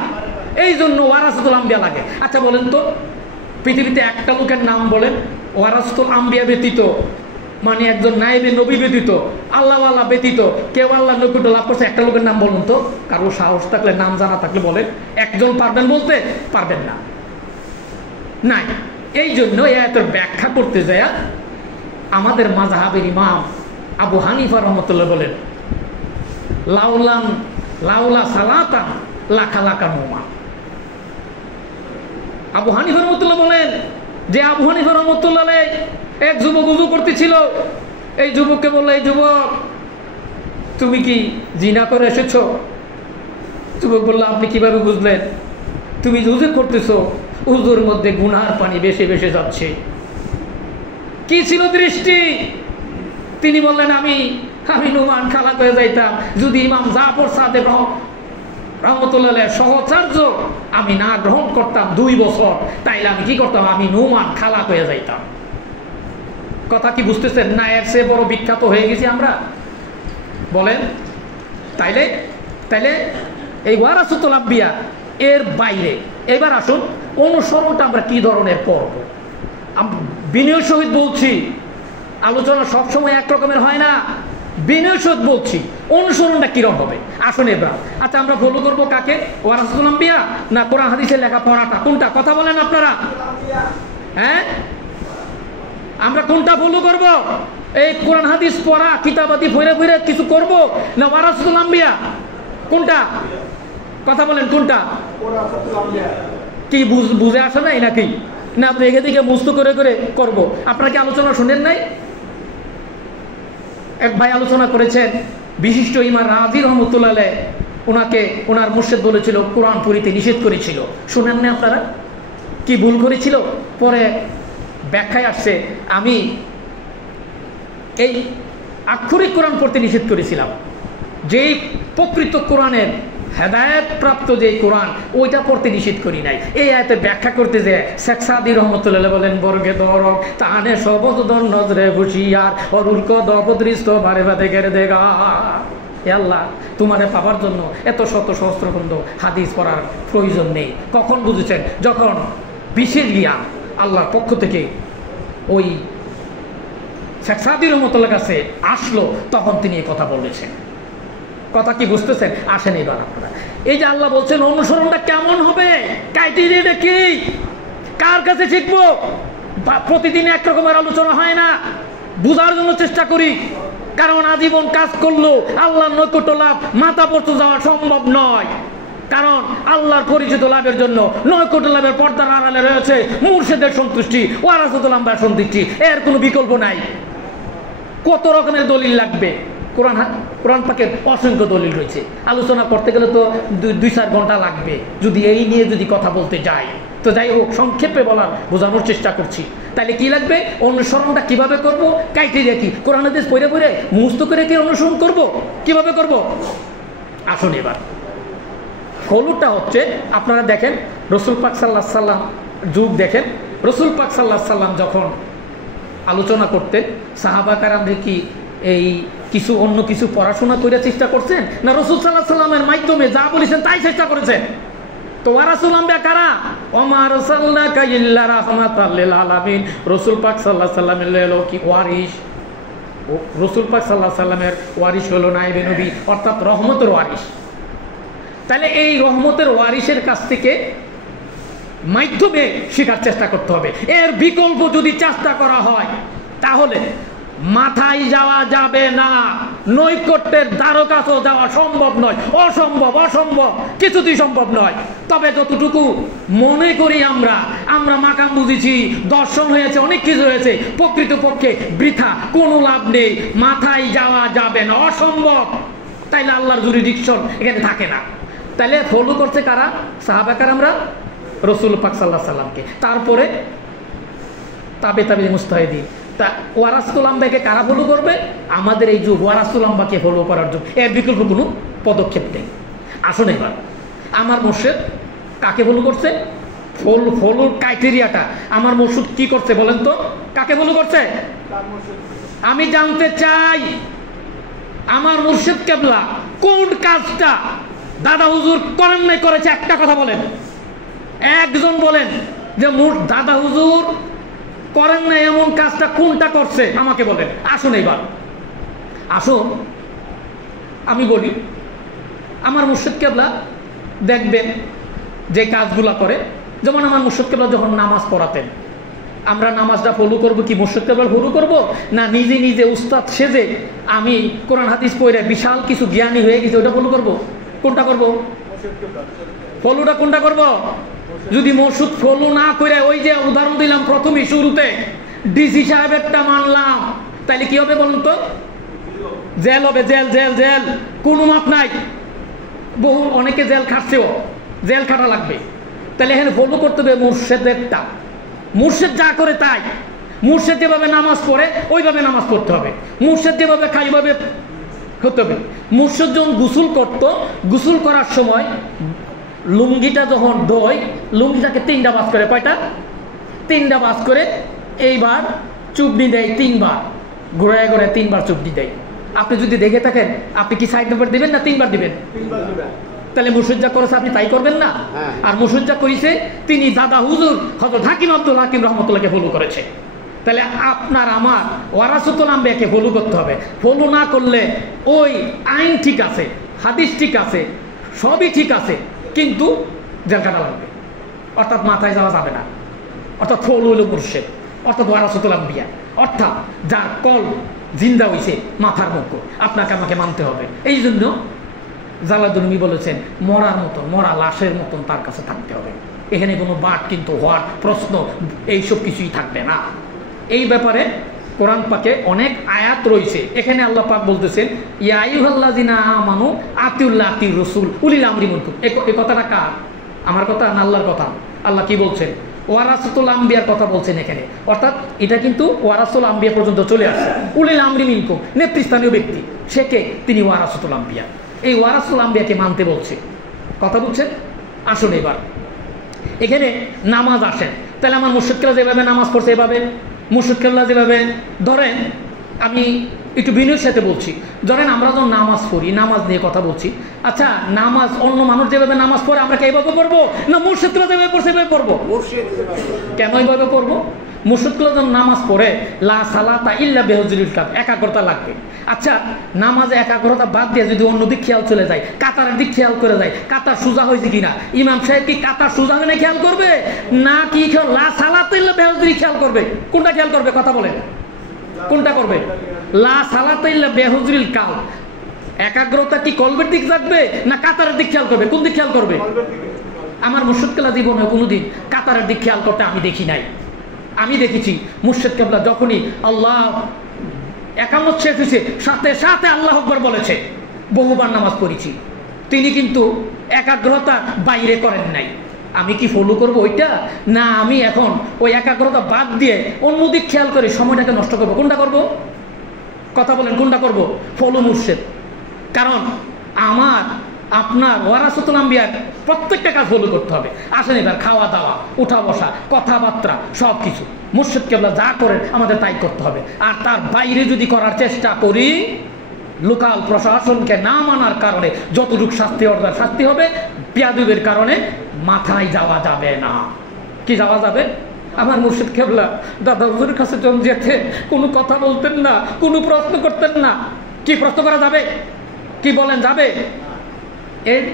এই জন্য ওয়ারাসাতুল আম্বিয়া লাগে। আচ্ছা বলেন তো, পৃথিবীতে একটা লোকের নাম বলেন ওয়ারাসাতুল আম্বিয়া ব্যতীত, মানে একজন নায়েবে নবী ব্যতীত, আল্লাহওয়ালা ব্যতীত, কেউ আল্লাহ নৈকট্য লাভ করছে, একটা লোকের নাম বলুন তো। কারো সাহস থাকলে, নাম জানা থাকলে বলেন। একজন পারবেন বলতে? পারবেন না, নাই। এই জন্য এই আয়াতের ব্যাখ্যা করতে যায় আমাদের মাযহাবের ইমাম আবু হানিফা রহমতুল্লাহ বলেন, লাউলা সালাতান লাখা লাখা নোমা। আবু হানিফা রহমতুল্লাহ বলেন যে আবু হানিফা রহমতুল্লাহ এক যুবক উযু করতেছিল, এই যুবককে বললো, এই যুবক তুমি কি জিনা করে এসেছো? যুবক বললো, আপনি কিভাবে বুঝলেন? তুমি উযু করতেছো, উযুর মধ্যে গুনার পানি বেশি বেশি যাচ্ছে। কি ছিল দৃষ্টি? তিনি বললেন, আমি নুমান খালাক হয়ে যাইতাম যদি ইমাম জাফর সাদেক রহমতুল্লাহ সহচার্য আমি না গ্রহণ করতাম 2 বছর, তাইলে আমি কি করতাম? আমি নুমান খালাক হয়ে যাইতাম। কথা কি বুঝতেছেন? না এর চেয়ে বড় বিখ্যাত হয়ে গেছি আমরা, বলেন? তাইলে এই ওয়ারাসাতুল আম্বিয়া এর বাইরে এবার আসুন, অনুসরণটা আমরা কি ধরনের করব? বিনয়ের সহিত বলছি, আলোচনা সবসময় একরকমের হয় না। বিনয়ের সহিত বলছি, অনুসরণটা কিরকম হবে? আসুন এবার। আচ্ছা, আমরা ফলো করবো কাকে? ওয়ারাসাতুল আম্বিয়া না কোরআন হাদিসের লেখা পড়াটা? কোনটা? কথা বলেন আপনারা। হ্যাঁ, আমরা কোনটা ফলো করব? এই কোরআন হাদিস পড়া, কিতাবাদি ফিরে ফিরে কিছু করব, না ওয়ারাসাতুল আম্বিয়া? কোনটা? কথা বলেন, কোনটা? কি বুঝে আসে নাই নাকি? না আপনি এখান থেকে মুস্ত করে করে করবো? আপনারা কি আলোচনা শুনেন নাই? এক ভাই আলোচনা করেছেন, বিশিষ্ট ইমাম রাজি রহমতুল্লাহ, ওনাকে ওনার মুর্শিদ বলেছিল কোরআন পড়িতে নিষেধ করেছিল। শুনেন না আপনারা? কি ভুল করেছিল? পরে ব্যাখ্যায় আসছে, আমি এই আক্ষরিক কোরআন পড়তে নিষেধ করেছিলাম, যেই প্রকৃত কোরআনের হেদায়েত প্রাপ্ত যে কোরআন, ওইটা পড়তে নিষেধ করি নাই। এই আয়াতে ব্যাখ্যা করতে যে শেখ সাদি রহমতুল্লাহ বলেন, বর্গে দরক তাহানে সবদন নজরে হুশিয়ার অরুলক দপদৃষ্ট বারে বাদে গেরে দেগা। হে আল্লাহ, তোমারে পাবার জন্য এত শত সহস্রখণ্ড হাদিস পড়ার প্রয়োজন নেই। কখন বুঝেছেন? যখন বিশেষ জ্ঞান আল্লাহর পক্ষ থেকে ওই শেখ সাদি রহমতুল্লাহ কাছে আসলো, তখন তিনি এই কথা বলেছেন। কথা কি বুঝতেছেন? আসেন এবার আপনারা। এই যে আল্লাহ বলছেন অনুসরণটা কেমন হবে, ক্রাইটেরিয়াটা কি, কার কাছে শিখবো? প্রতিদিন একরকমের আলোচনা হয় না, বুঝার জন্য চেষ্টা করি। কারণ আজীবন কাজ করলো আল্লাহর নৈকট্য লাভ মাথা পর্যন্ত যাওয়া সম্ভব নয়। কারণ আল্লাহর পরিচিত লাভের জন্য নৈকট্য লাভের পর্দার আড়ালে রয়েছে মুর্শিদের সন্তুষ্টি, ওয়ারাসাতুল আম্বিয়ার সন্তুষ্টি, এর কোনো বিকল্প নাই। কত রকমের দলিল লাগবে? কোরআন পাকে অসংখ্য দলিল রয়েছে। আলোচনা করতে গেলে তো 2-4 ঘন্টা লাগবে যদি এই নিয়ে যদি কথা বলতে যাই। তো যাই হোক, সংক্ষেপে বোঝানোর চেষ্টা করছি। তাহলে কি লাগবে? অনুসরণটা কিভাবে করব, ক্রাইটেরিয়া কি? কোরআন হাদিস পড়ে পড়ে মুখস্থ করে কি অনুসরণ করব? কিভাবে করব? আসুন এবার। হলুদটা হচ্ছে, আপনারা দেখেন রসুল পাক সাল্লাল্লাহু আলাইহি সাল্লাম যুগ দেখেন, রসুল পাক সাল্লাল্লাহু আলাইহি সাল্লাম যখন আলোচনা করতেন, সাহাবা কেরামরা কি এই কিছু অন্য কিছু পড়াশোনা করে চেষ্টা করছেন, না রসুল সাল্লাল্লাহু আলাইহি সাল্লামের মাধ্যমে যা বলেছেন তাই চেষ্টা করেছেন? তো ওয়ারাসাতুল আম্বিয়া কারা? ওমা আরসালনাকা ইল্লা রাহমাতাল লিল আলামিন। রসুল পাক সাল্লাল্লাহু আলাইহি সাল্লামের হলো কি ওয়ারিস? রসুল পাক সাল্লাল্লাহু আলাইহি সাল্লামের ওয়ারিস হলো নায়েবে নবী, অর্থাৎ রহমতের ওয়ারিস। তাহলে এই রহমতের ওয়ারিসের কাছ থেকে মাধ্যমে শেখার চেষ্টা করতে হবে। এর বিকল্প যদি চেষ্টা করা হয় তাহলে মাথায় যাওয়া যাবে না, নৈকট্যের দ্বারও কাছেও যাওয়া সম্ভব নয়, অসম্ভব, কিছুতেই সম্ভব নয়। তবে যতটুকু মনে করি আমরা মাকাম বুঝেছি, দর্শন হয়েছে, অনেক কিছু হয়েছে, প্রকৃতপক্ষে বৃথা, কোনো লাভ নেই, মাথায় যাওয়া যাবে না, অসম্ভব। তাইলে আল্লাহর জুরিডিকশন এখানে থাকে না। তাইলে ফলো করছে কারা? সাহাবা কেরামরা রসুল পাক সাল্লাল্লাহু আলাইহি সাল্লামকে, তারপরে তাবে মুস্তাহিদিন, তা ওয়ারাসতুল আম্বিয়াকে কারা ফলো করবে? আমাদের এই যুগ ওয়ারাসতুল আম্বিয়াকে ফলো করার যুগ, এর বিকল্প কোনো পদক্ষেপ নেই। আসুন এবার আমার মুর্শিদ কাকে ফলো করছে? ফলোর ক্রাইটেরিয়াটা আমার মুর্শিদ কি করছে বলেন তো? কাকে ফলো করছে? আমি জানতে চাই আমার মুর্শিদ কেবলা কোন কাজটা দাদা হুজুর করেন নাই করেছে, একটা কথা বলেন, একজন বলেন যে দাদা হুজুর করেন না এমন কাজটা কোনটা করছে আমাকে বলেন। আসুন এবার আসুন আমি বলি, আমার মুর্শিদ কেবলা দেখবেন যে কাজগুলা করে, যেমন আমার মুর্শিদ কেবলা যখন নামাজ পড়াতেন, আমরা নামাজটা ফলো করবো কি মুর্শিদ কেবলা ফলো করবো, না নিজে নিজে উস্তাদ সেজে আমি কোরআন হাদিস পড়ে বিশাল কিছু জ্ঞানী হয়ে গেছে ওটা ফলো করবো? কোনটা করবো? ফলোটা কোনটা করবো? যদি মুর্শিদ ফলো না করে ওই যে উদাহরণ দিলাম প্রথমে শুরুতে ডিসি সাহেবেরটা মানলাম, তাইলে কি হবে বলুন তো? জেল হবে, জেল জেল জেল, কোনো মাপ নাই। বহু অনেকে জেল খাটছেও, জেল খাটা লাগবে। তাহলে এখানে ফলো করতে হবে মুর্শিদেরটা, মুর্শিদ যা করে তাই। মুর্শিদ যেভাবে নামাজ পড়ে ওইভাবে নামাজ পড়তে হবে, মুর্শিদ যেভাবে খাই ওইভাবে হতে হবে। মুর্শিদ যখন গোসল করত, গোসল করার সময় লুঙ্গিটা যখন ধোয়, লুঙ্গিটাকে 3টা ভাঁজ করে, কয়টা? 3টা ভাঁজ করে এইবার চুবনি দেয় 3বার, ঘুরায় ঘুরায় 3বার চুবনি দেয়। আপনি যদি দেখে থাকেন আপনি কি সাইড নাম্বার দিবেন না 3বার দিবেন? তাহলে মুর্শিদ যা করেছে আপনি তাই করবেন না? আর মুর্শিদ যা করেছে তিনি দাদা হুজুর হযরত হাকিম আব্দুল হাকিম রহমতুল্লাহকে ফলো করেছে। তাহলে আপনার আমার ওয়ারাসাতুল আম্বিয়াকে ফলো করতে হবে। ফলো না করলে ওই আইন ঠিক আছে, হাদিস ঠিক আছে, সবই ঠিক আছে, কিন্তু জেল কাটা লাগবে, অর্থাৎ মাথায় যাওয়া যাবে না। অর্থাৎ ফলো হইল মুর্শিদ, অর্থাৎ ওয়ারাসাতুল আম্বিয়া, অর্থাৎ যার কল জিন্দা হয়েছে মাথার মুখ, আপনাকে আমাকে মানতে হবে। এই জন্য জালালউদ্দিন বলেছেন মরার মতন, মরা লাশের মতন তার কাছে থাকতে হবে। এখানে কোনো বাট কিন্তু হওয়ার প্রশ্ন এইসব কিছুই থাকবে না। এই ব্যাপারে কোরআন পাকে অনেক আয়াত রয়েছে। এখানে আল্লাহ পাক বলতেছেন ইয়া আইয়ুহাল্লাযিনা আমানু আতিউল্লাহ আতিউর রাসূল উলিল আমরি মিনকুম। এই কথাটা কার? আমার কথা না আল্লাহর কথা? আল্লাহ কি বলছেন? ওয়ারাসাতুল আম্বিয়ার কথা বলছেন এখানে, অর্থাৎ এটা কিন্তু ওয়ারাসাতুল আম্বিয়া পর্যন্ত চলে আসছে। উলিল আমরি মিনকুম নেতৃস্থানীয় ব্যক্তি, সে কে? তিনি ওয়ারাসাতুল আম্বিয়া। এই ওয়ারাসাতুল আম্বিয়াকে মানতে বলছে, কথা বুঝছেন? আসুন এবার এখানে নামাজ আসেন। তাহলে আমার মুর্শিদ কেবলা যেভাবে নামাজ পড়ছে এভাবে, মুর্শিদ কেবলা যেভাবে, ধরেন আমি একটু বিনয়ের সাথে বলছি, ধরেন আমরা যখন নামাজ পড়ি, নামাজ নিয়ে কথা বলছি, আচ্ছা নামাজ অন্য মানুষ যেভাবে নামাজ পড়ে আমরা কি এইভাবে পড়বো, না মুর্শিদ কেবলা যেভাবে পড়ছে এভাবে পড়বো? কেন এইভাবে পড়বো? মুর্শিদ কেবলা যখন নামাজ পড়ে লা সালাতা ইল্লা বিহুজুরিল কাব, একাগ্রতা লাগবে। আচ্ছা নামাজে একাগ্রতা বাদ দিয়ে যদি অন্যদিক খেয়াল চলে যায়, কাতারের দিক খেয়াল করে যায়, কাতার সোজা হয়েছে কিনা, ইমাম সাহেব কি কাতার সোজা হয় না খেয়াল করবে, না কি লা সালাতা ইল্লা বিহুজুরি খেয়াল করবে? কোনটা খেয়াল করবে? কথা বলেন, কোনটা করবে? লা সালাতা ইল্লা বিহুজুরিল কাব, একাগ্রতা কি কলবের দিক থাকবে না কাতারের দিক খেয়াল করবে? কোন দিক খেয়াল করবে? আমার মুর্শিদ কেবলা জীবনে কোনোদিন কাতারের দিক খেয়াল করতে আমি দেখি নাই। আমি দেখেছি মুর্শিদ কেবলা যখনই আল্লাহ একামত শেষ হয়েছে সাথে সাথে আল্লাহ আকবার বলেছে, বহুবার নামাজ পড়েছি, তিনি কিন্তু একাগ্রতা বাইরে করেন নাই। আমি কি ফলো করবো ওইটা, না আমি এখন ওই একাগ্রতা বাদ দিয়ে অন্যদিক খেয়াল করে সময়টাকে নষ্ট করবো? কোনটা করবো? কথা বলেন, কোনটা করবো? ফলো মুর্শিদ। কারণ আমার আপনার ওয়ারাসাতুল আম্বিয়ার প্রত্যেকটা কাজ ফলো করতে হবে। আসেন এবার খাওয়া দাওয়া, উঠা বসা, কথাবার্তা, সব কিছু মুর্শিদ কেবলা যা করেন আমাদের তাই করতে হবে। আর তার বাইরে যদি করার চেষ্টা করি, লোকাল প্রশাসনকে না মানার কারণে যতটুকু শাস্তি অর্ডার শাস্তি হবে, বেয়াদবির কারণে মাথায় যাওয়া যাবে না। কি যাওয়া যাবে? আমার মুর্শিদ কেবলা দাদা হুজুরের কাছে যখন যেতে কোনো কথা বলতেন না, কোনো প্রশ্ন করতেন না। কি প্রশ্ন করা যাবে? কি বলেন যাবে? এর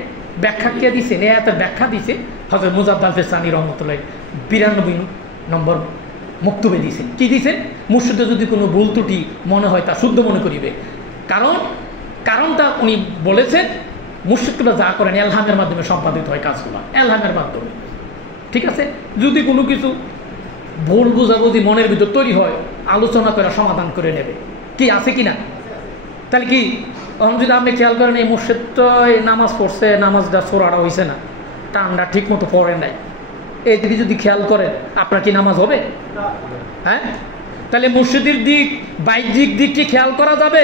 ব্যাখ্যা কে দিয়েছেন? এত ব্যাখ্যা দিয়েছে হযরত মুজাদ্দাদ ফিসানি রহমতুল্লাহ 92 নম্বর মক্তবে দিয়েছেন। কি দিয়েছেন? মুর্শিদের যদি কোনো ভুল ত্রুটি মনে হয় তা শুদ্ধ মনে করিবে। কারণটা উনি বলেছেন মুর্শিদরা যা করেন এলহামের মাধ্যমে সম্পাদিত হয় কাজগুলো, এলহামের মাধ্যমে। ঠিক আছে, যদি কোনো কিছু ভুল বুঝাবুঝি মনের ভিতর তৈরি হয় আলোচনা করে সমাধান করে নেবে। কি আছে কি না? তাহলে কি যদি আপনি খেয়াল করেন এই মুর্শিদটা নামাজ পড়ছে, নামাজটা সোরাটা হয়েছে না, টানটা ঠিক মতো পড়ে নাই, এইদিকে যদি খেয়াল করেন আপনার কি নামাজ হবে? হ্যাঁ, তাহলে মুর্শিদের দিক বাহ্যিক দিকটি খেয়াল করা যাবে।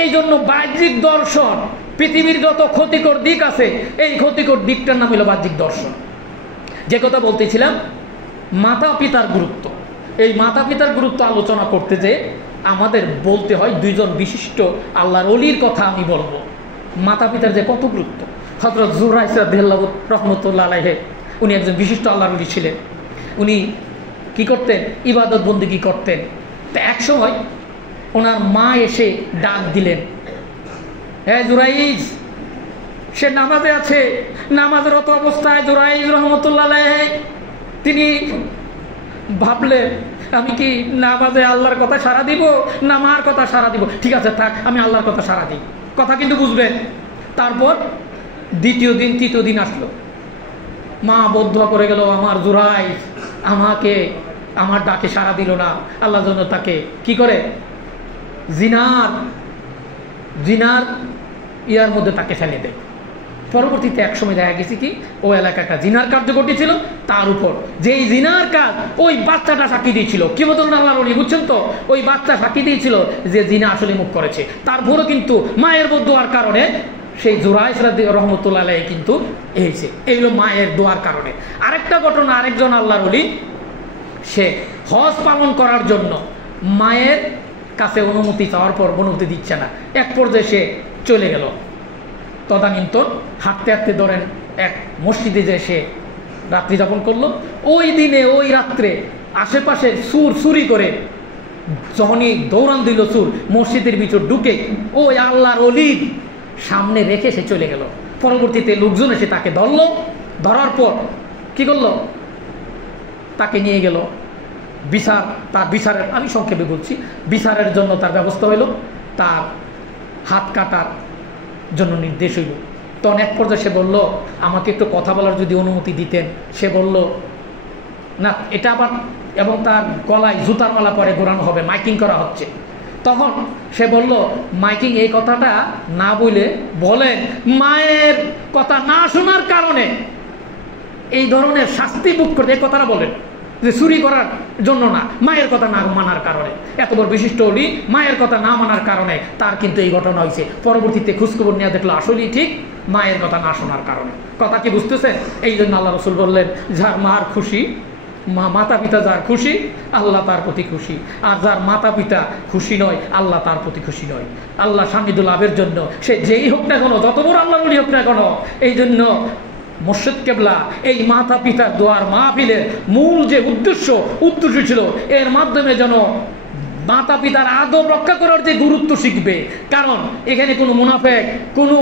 এই জন্য বাহ্যিক দর্শন, পৃথিবীর যত ক্ষতিকর দিক আছে এই ক্ষতিকর দিকটার নাম হলো বাহ্যিক দর্শন। যে কথা বলতেছিলাম, মাতা পিতার গুরুত্ব, এই মাতা পিতার গুরুত্ব আলোচনা করতে যে আমাদের বলতে হয় দুইজন বিশিষ্ট আল্লাহর ওলির কথা আমি বলবো। মাতা পিতার যে কত গুরুত্ব। হযরত যুরাইস রাদিয়াল্লাহু রাহমাতুল্লাহ আলাইহি, উনি একজন বিশিষ্ট আল্লাহর ওলি ছিলেন। উনি কি করতেন? ইবাদত বন্দেগী করতেন। তো এক সময় ওনার মা এসে ডাক দিলেন, হ্যাঁ যুরাইস, সে নামাজে আছে। নামাজরত অবস্থায় যুরাইস রহমতুল্লাহ আলাইহি তিনি ভাবলেন, আমি কি নামাজে আল্লাহর কথা সাড়া দিব না মার কথা সাড়া দিব? ঠিক আছে থাক, আমি আল্লাহর কথা সাড়া দিই। কথা কিন্তু বুঝবেন। তারপর দ্বিতীয় দিন তৃতীয় দিন আসলো, মা বদ্ধ করে গেল, আমার যুরাইস আমাকে আমার ডাকে সাড়া দিল না। আল্লাহর জন্য তাকে কি করে জিনার ইয়ার মধ্যে তাকে ফেলে দেয়। পরবর্তীতে একসময় দেখা গেছে কি ও এলাকাটা জিনার কার্য ঘটেছিল, তার উপর যেই জিনার কাজ ওই বাচ্চাটা সাক্ষী দিয়েছিল। কি বলতেন আল্লাহর ওলি, বুঝছেন তো? ওই বাচ্চা সাক্ষী দিয়েছিল যে জিনা আসলে মুখ করেছে। তারপরও কিন্তু মায়ের দোয়ার কারণে সেই যুরাইস রহমতুল্লাহ আলাইহি কিন্তু হয়েছে। এইগুলো মায়ের দোয়ার কারণে। আরেকটা ঘটনা, আরেকজন আল্লাহর ওলি সে হজ পালন করার জন্য মায়ের কাছে অনুমতি চাওয়ার পর অনুমতি দিচ্ছে না। এক পর্যায়ে সে চলে গেল। তদানীন্তন হাঁটতে হাঁটতে ধরেন এক মসজিদে যে সে রাত্রি যাপন করলো। ওই দিনে ওই রাত্রে আশেপাশে চুরি করে যখনই দৌড়ান দিল চুর, মসজিদের ভিতর ঢুকে ওই আল্লাহর ওলির সামনে রেখে সে চলে গেল। পরবর্তীতে লোকজন এসে তাকে ধরলো। ধরার পর কি করলো? তাকে নিয়ে গেল বিচার। তার বিচারের, আমি সংক্ষেপে বলছি, বিচারের জন্য তার ব্যবস্থা হইল। তার হাত কাটার জন্য নির্দেশ হইল। তখন এক পর্যায়ে সে বলল, আমাকে একটু কথা বলার যদি অনুমতি দিতেন। সে বলল না, এটা আবার, এবং তার গলায় জুতার মালা পরে ঘোরানো হবে, মাইকিং করা হচ্ছে। তখন সে বলল, মাইকিং এই কথাটা না বলেন মায়ের কথা না শোনার কারণে এই ধরনের শাস্তি ভোগ করতে, এই কথাটা বলেন যে চুরি করার জন্য না, মায়ের কথা না মানার কারণে। এত বড় বিশিষ্ট ওলি মায়ের কথা না মানার কারণে তার কিন্তু এই ঘটনা হয়েছে। পরবর্তীতে খোঁজখবর নিয়ে দেখলো আসলেই ঠিক, মায়ের কথা না শোনার কারণে। কথা কি বুঝতেছে? এই জন্য আল্লাহ রাসূল বললেন, যার মার খুশি, মাতা পিতা যার খুশি আল্লাহ তার প্রতি খুশি, আর যার মাতা পিতা খুশি নয় আল্লাহ তার প্রতি খুশি নয়। আল্লাহ সান্নিধ্য লাভের জন্য সে যেই হোক না কেন, যত বড় আল্লাহর ওলি হোক না কেন, এই জন্য মুর্শিদ কেবলা এই মাতা পিতার দোয়ার মাহফিলের মূল যে উদ্দেশ্য ছিল, এর মাধ্যমে যেন মাতা পিতার আদব রক্ষা করার যে গুরুত্ব শিখবে। কারণ এখানে কোনো মুনাফেক, কোনো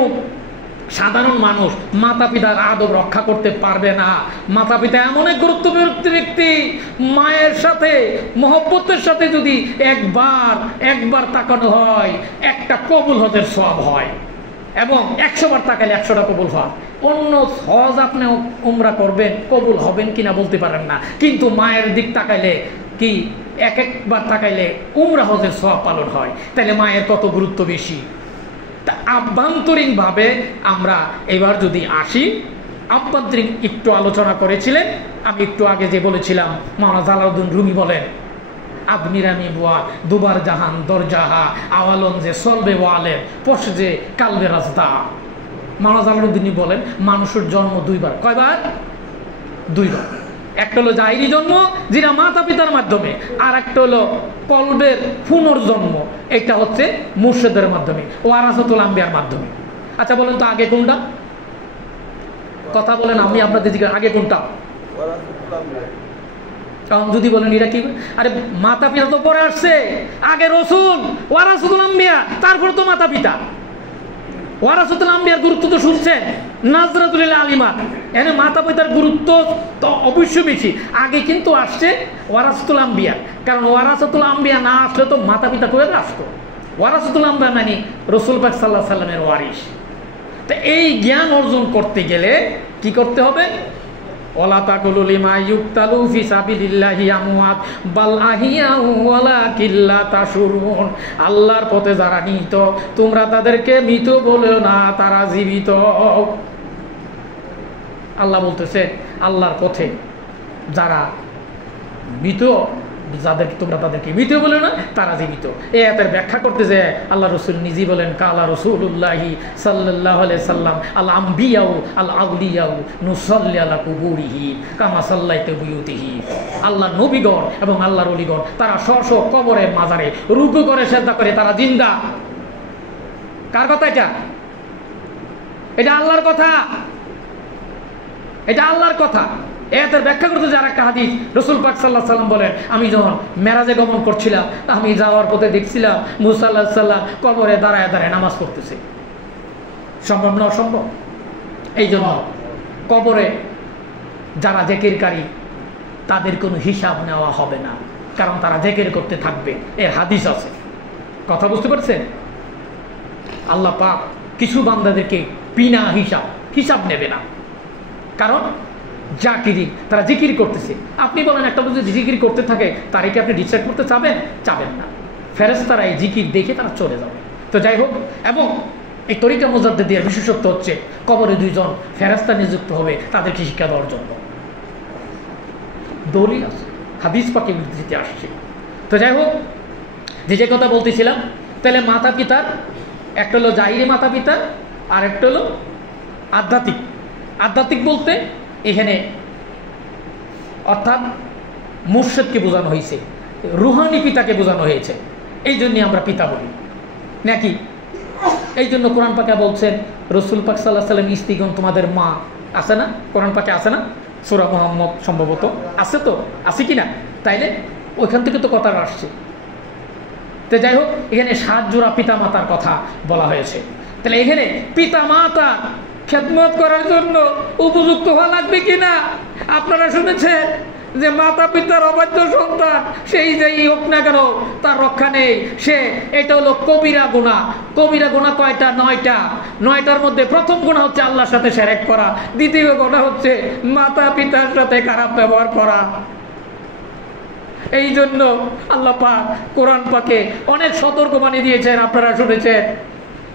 সাধারণ মানুষ মাতা পিতার আদব রক্ষা করতে পারবে না। মাতা পিতা এমন এক গুরুত্বপূর্ণ ব্যক্তি, মায়ের সাথে মহব্বতের সাথে যদি একবার তাকানো হয়, একটা কবুল হজের সওয়াব হয়, এবং 100 বার তাকালে 100টা কবুল হয়। অন্য হজ আপনি উমরা করবেন, কবুল হবেন কিনা বলতে পারেন না, কিন্তু মায়ের দিক তাকাইলে কি একবার তাকাইলে উমরা হজের সওয়াব পালন হয়। তাহলে মায়ের কত গুরুত্ব বেশি। তা আভ্যন্তরীণভাবে আমরা এবার যদি আসি, আভ্যন্তরীণ একটু আলোচনা করেছিলেন। আমি একটু আগে যে বলেছিলাম, মাওলানা জালালউদ্দিন রুমি বলেন, আবনিরামি বুয়া দুবার জাহান দরজাহা আওয়ালন যে সলবে ওয়ালের পশ যে কালবে রাজদা। মাওলানা জালালউদ্দিন বলেন, মানুষের জন্ম দুইবার। কয়বার? দুইবার। একটা হলো জাহিরি জন্ম, যেটা মাতা পিতার মাধ্যমে, আর একটা হলো কলবের পুনর্জন্ম, এটা হচ্ছে মুর্শিদের মাধ্যমে, ওয়ারাসাতুল আম্বিয়ার মাধ্যমে। আচ্ছা বলেন তো আগে কোনটা? কথা বলেন, আমি আপনাদের দিকে আগে কোনটা? কারণ যদি বলেন এটা কি, আরে মাতা পিতা তো পরে আসছে, আগে রসুল, ওয়ারাসাতুল আম্বিয়া, তারপর তো মাতা পিতা। ওয়ারাসাতুল আম্বিয়ার গুরুত্ব তো শুনছেন, নাজরাতুল আলিমা, এখানে মাতা পিতার গুরুত্ব তো অবশ্যই বেশি। আগে কিন্তু আসছে ওয়ারাসাতুল আম্বিয়া, কারণ ওয়ারাসাতুল আম্বিয়া না আসলে তো মাতা পিতা করে আসতো। ওয়ারাসাতুল আম্বিয়া মানে রসুল পাক সাল্লাল্লাহু আলাইহি সাল্লামের ওয়ারিস। তো এই জ্ঞান অর্জন করতে গেলে কি করতে হবে? ওয়ালা তাকুলু লিমা ইউক্তালু ফি সাবিলিল্লাহি আমওয়াত বাল আহিয়াউ ওয়ালাকিন লা তাশুরুন। আল্লাহর পথে যারা নিহিত, তোমরা তাদেরকে মৃত বলেও না, তারা জীবিত। আল্লাহ বলতেছে, আল্লাহর পথে যারা মৃত যাদেরকে তোমরা তাদেরকে মৃত বলে না, তারা জীবিত। এই আয়াতের ব্যাখ্যা করতে যে আল্লাহ রসুল নিজেই বলেন, কালা রসুল্লাহি সাল্লাল্লাহু আলাইহি সাল্লাম আল আম্বিয়াউ আল আউলিয়াউ নুসাল্লি আলা কুবুরিহি কামা সাল্লাইতু বুয়ুতিহি। আল্লাহ নবীগণ এবং আল্লাহর ওলিগণ তারা স্ব স্ব কবরের মাজারে রুকু করে সিজদা করে, তারা জিন্দা। কার কথা এটা? এটা আল্লাহর কথা, এটা আল্লাহর কথা। এর ব্যাখ্যা করতে যার একটা হাদিস, রাসূল পাক সাল্লাল্লাহু আলাইহি সাল্লাম বলেন, আমি যখন মেরাজে গমন করছিলাম, আমি যাওয়ার পথে দেখছিলাম মুসা আলাইহিস সালাম কবরে দাঁড়ায় দাঁড়ায় নামাজ পড়তেছে। সম্ভব না? অসম্ভব। এই জন্য কবরে যারা জিকিরকারী তাদের কোনো হিসাব নেওয়া হবে না, কারণ তারা জিকির করতে থাকবে। এর হাদিস আছে। কথা বুঝতে পারছেন? আল্লাহ পাক কিছু বান্দাদেরকে বিনা হিসাব নেবে না, কারণ জাকিরি তারা জিকির করতেছে। আপনি বলেন একটা যদি জিকির করতে থাকে, তারে কি আপনি ডিস্টার্ব করতে চাবেন না। ফেরেশতারা এই জিকির দেখে তারা চলে যাবে। তো যাই হোক, এবং এই তরিকা মুজাদ্দিদের বিশেষত্ব হচ্ছে কবরে 2 জন ফেরেশতা নিযুক্ত হবে তাদেরকে শিক্ষা দেওয়ার জন্য। দলিল আছে, হাদিস পাকে বিবৃতিতে আসছে। তো যাই হোক, যে কথা বলতেছিলাম, তাহলে মাতা পিতার একটা হলো জাহিরি মাতা পিতা, আর একটা হলো আধ্যাত্মিক। আধ্যাত্মিক বলতে এখানে অর্থাৎ মুর্শিদকে বোঝানো হয়েছে, রুহানি পিতাকে বোঝানো হয়েছে। এই জন্যই আমরা পিতা বলি নাকি। এই জন্য কোরআন পাকে বলছেন, রাসূল পাক সাল্লাল্লাহু আলাইহি সাল্লাম স্ত্রীগণ তোমাদের মা। আছে না? কোরআন পাকে আছে না? সূরা মুহাম্মদ সম্ভবত আছে, তো আছে কি না? তাইলে ওইখান থেকে তো কথা আসছে। তো যাই হোক, এখানে 7 জোড়া পিতা মাতার কথা বলা হয়েছে। তাহলে এখানে পিতা মাতা খেদমত করার জন্য উপযুক্ত হওয়া লাগবে কিনা? আপনারা শুনেছেন যে মাতা পিতার অবাধ্য সন্তান সেই যেই হোক না কেন তার রক্ষা নেই। এটা হলো কবিরা গুনাহ। কবিরা গুনাহ কয়টা? 9টা। 9টার মধ্যে প্রথম গুনাহ হচ্ছে আল্লাহর সাথে শিরক করা, দ্বিতীয় গুনাহ হচ্ছে মাতা পিতার সাথে খারাপ ব্যবহার করা। এই জন্য আল্লাহ পাক কোরআন পাকে অনেক সতর্কবাণী দিয়েছেন, আপনারা শুনেছেন।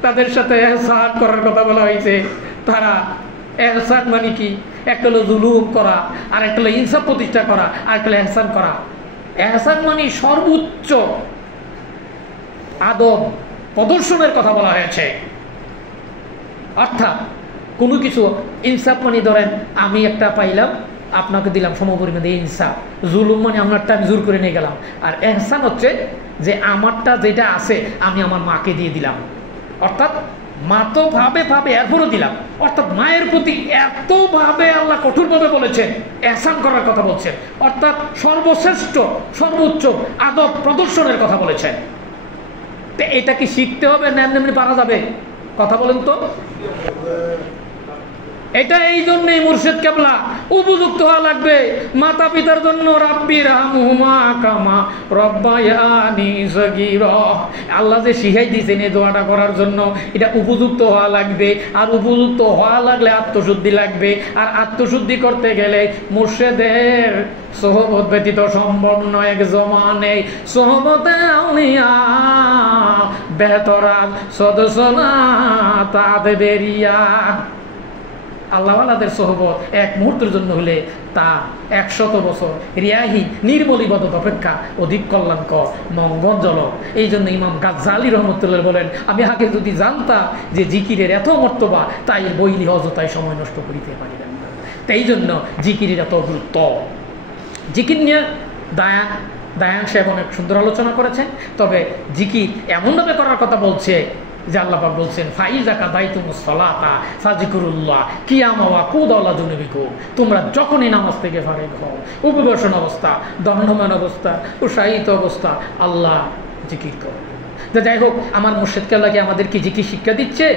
তাদের সাথে ইহসান করার কথা বলা হয়েছে। তারা ইহসান মানে কি? একটা হলো জুলুম করা, আর একটা হলো ইনসাফ প্রতিষ্ঠা করা, আর একটা হলো ইহসান করা। ইহসান মানে সর্বোচ্চ আদব প্রদর্শনের কথা বলা হয়েছে। অর্থাৎ কোনো কিছু ইনসাফ মানে ধরেন আমি একটা পাইলাম, আপনাকে দিলাম সমপরিমাণে, ইনসাফ। জুলুম মানে আমারটা আমি জোর করে নিয়ে গেলাম। আর ইহসান হচ্ছে যে আমারটা যেটা আছে আমি আমার মাকে দিয়ে দিলাম, অর্থাৎ মা তো ভাবে এরপরও দিলাম। অর্থাৎ মায়ের প্রতি এতভাবে আল্লাহ কঠোরভাবে বলেছেন, ইহসান করার কথা বলছেন, অর্থাৎ সর্বশ্রেষ্ঠ সর্বোচ্চ আদব প্রদর্শনের কথা বলেছেন। তো এটা কি শিখতে হবে না এমনি পারা যাবে? কথা বলেন তো। এটা এই জন্যই মুর্শিদ কেবলা উপযুক্ত হওয়া লাগবে মাতা পিতার জন্য। রাব্বি রাহমহুমা কামা রব্বায়ানি সগীরা। আল্লাহ যে শিখাই দিয়েছেন এই দোয়াটা করার জন্য, এটা উপযুক্ত হওয়া লাগবে। আর উপযুক্ত হওয়া লাগলে আত্মশুদ্ধি লাগবে। আর আত্মশুদ্ধি করতে গেলে মুর্শিদের সোহবত ব্যতীত সম্ভব নয়। এক জমানে সোহবতে আউলিয়া বেহতরাত সদসনা তাদ বেরিয়া। আল্লাহওয়ালাদের সোহবত এক মুহূর্তের জন্য হলে তা 100 বছর রিয়াহি নির্মল ইবাদত অপেক্ষা অধিক কল্যাণকর মঙ্গলজনক। এই জন্য ইমাম গাজ্জালি রহমতুল্লাহ বলেন, আমি আগে যদি জানতাম যে জিকিরের এত মর্তবা, তাই বইলি অযথায় সময় নষ্ট করিতে পারিলেন না। তাই জন্য জিকিরের এত গুরুত্ব। জিকির নিয়ে দায়ান সাহেব অনেক সুন্দর আলোচনা করেছেন। তবে জিকির এমনভাবে করার কথা বলছে যে আল্লাহ পাক বলছেন, ফাইজা কাদাইতুমুস সালাতা ফাযকুরুল্লাহ কিয়ামা ওয়া কুদালা জুনুবিকুম। তোমরা যখনই নামাজ থেকে ফারিগ হও, উপবেশন অবস্থা, দণ্ডমান অবস্থা, উৎসাহিত অবস্থা, আল্লাহ জিকির করো। যাই হোক, আমার মুর্শিদ কেবলা কি আমাদেরকে জিকির শিক্ষা দিচ্ছে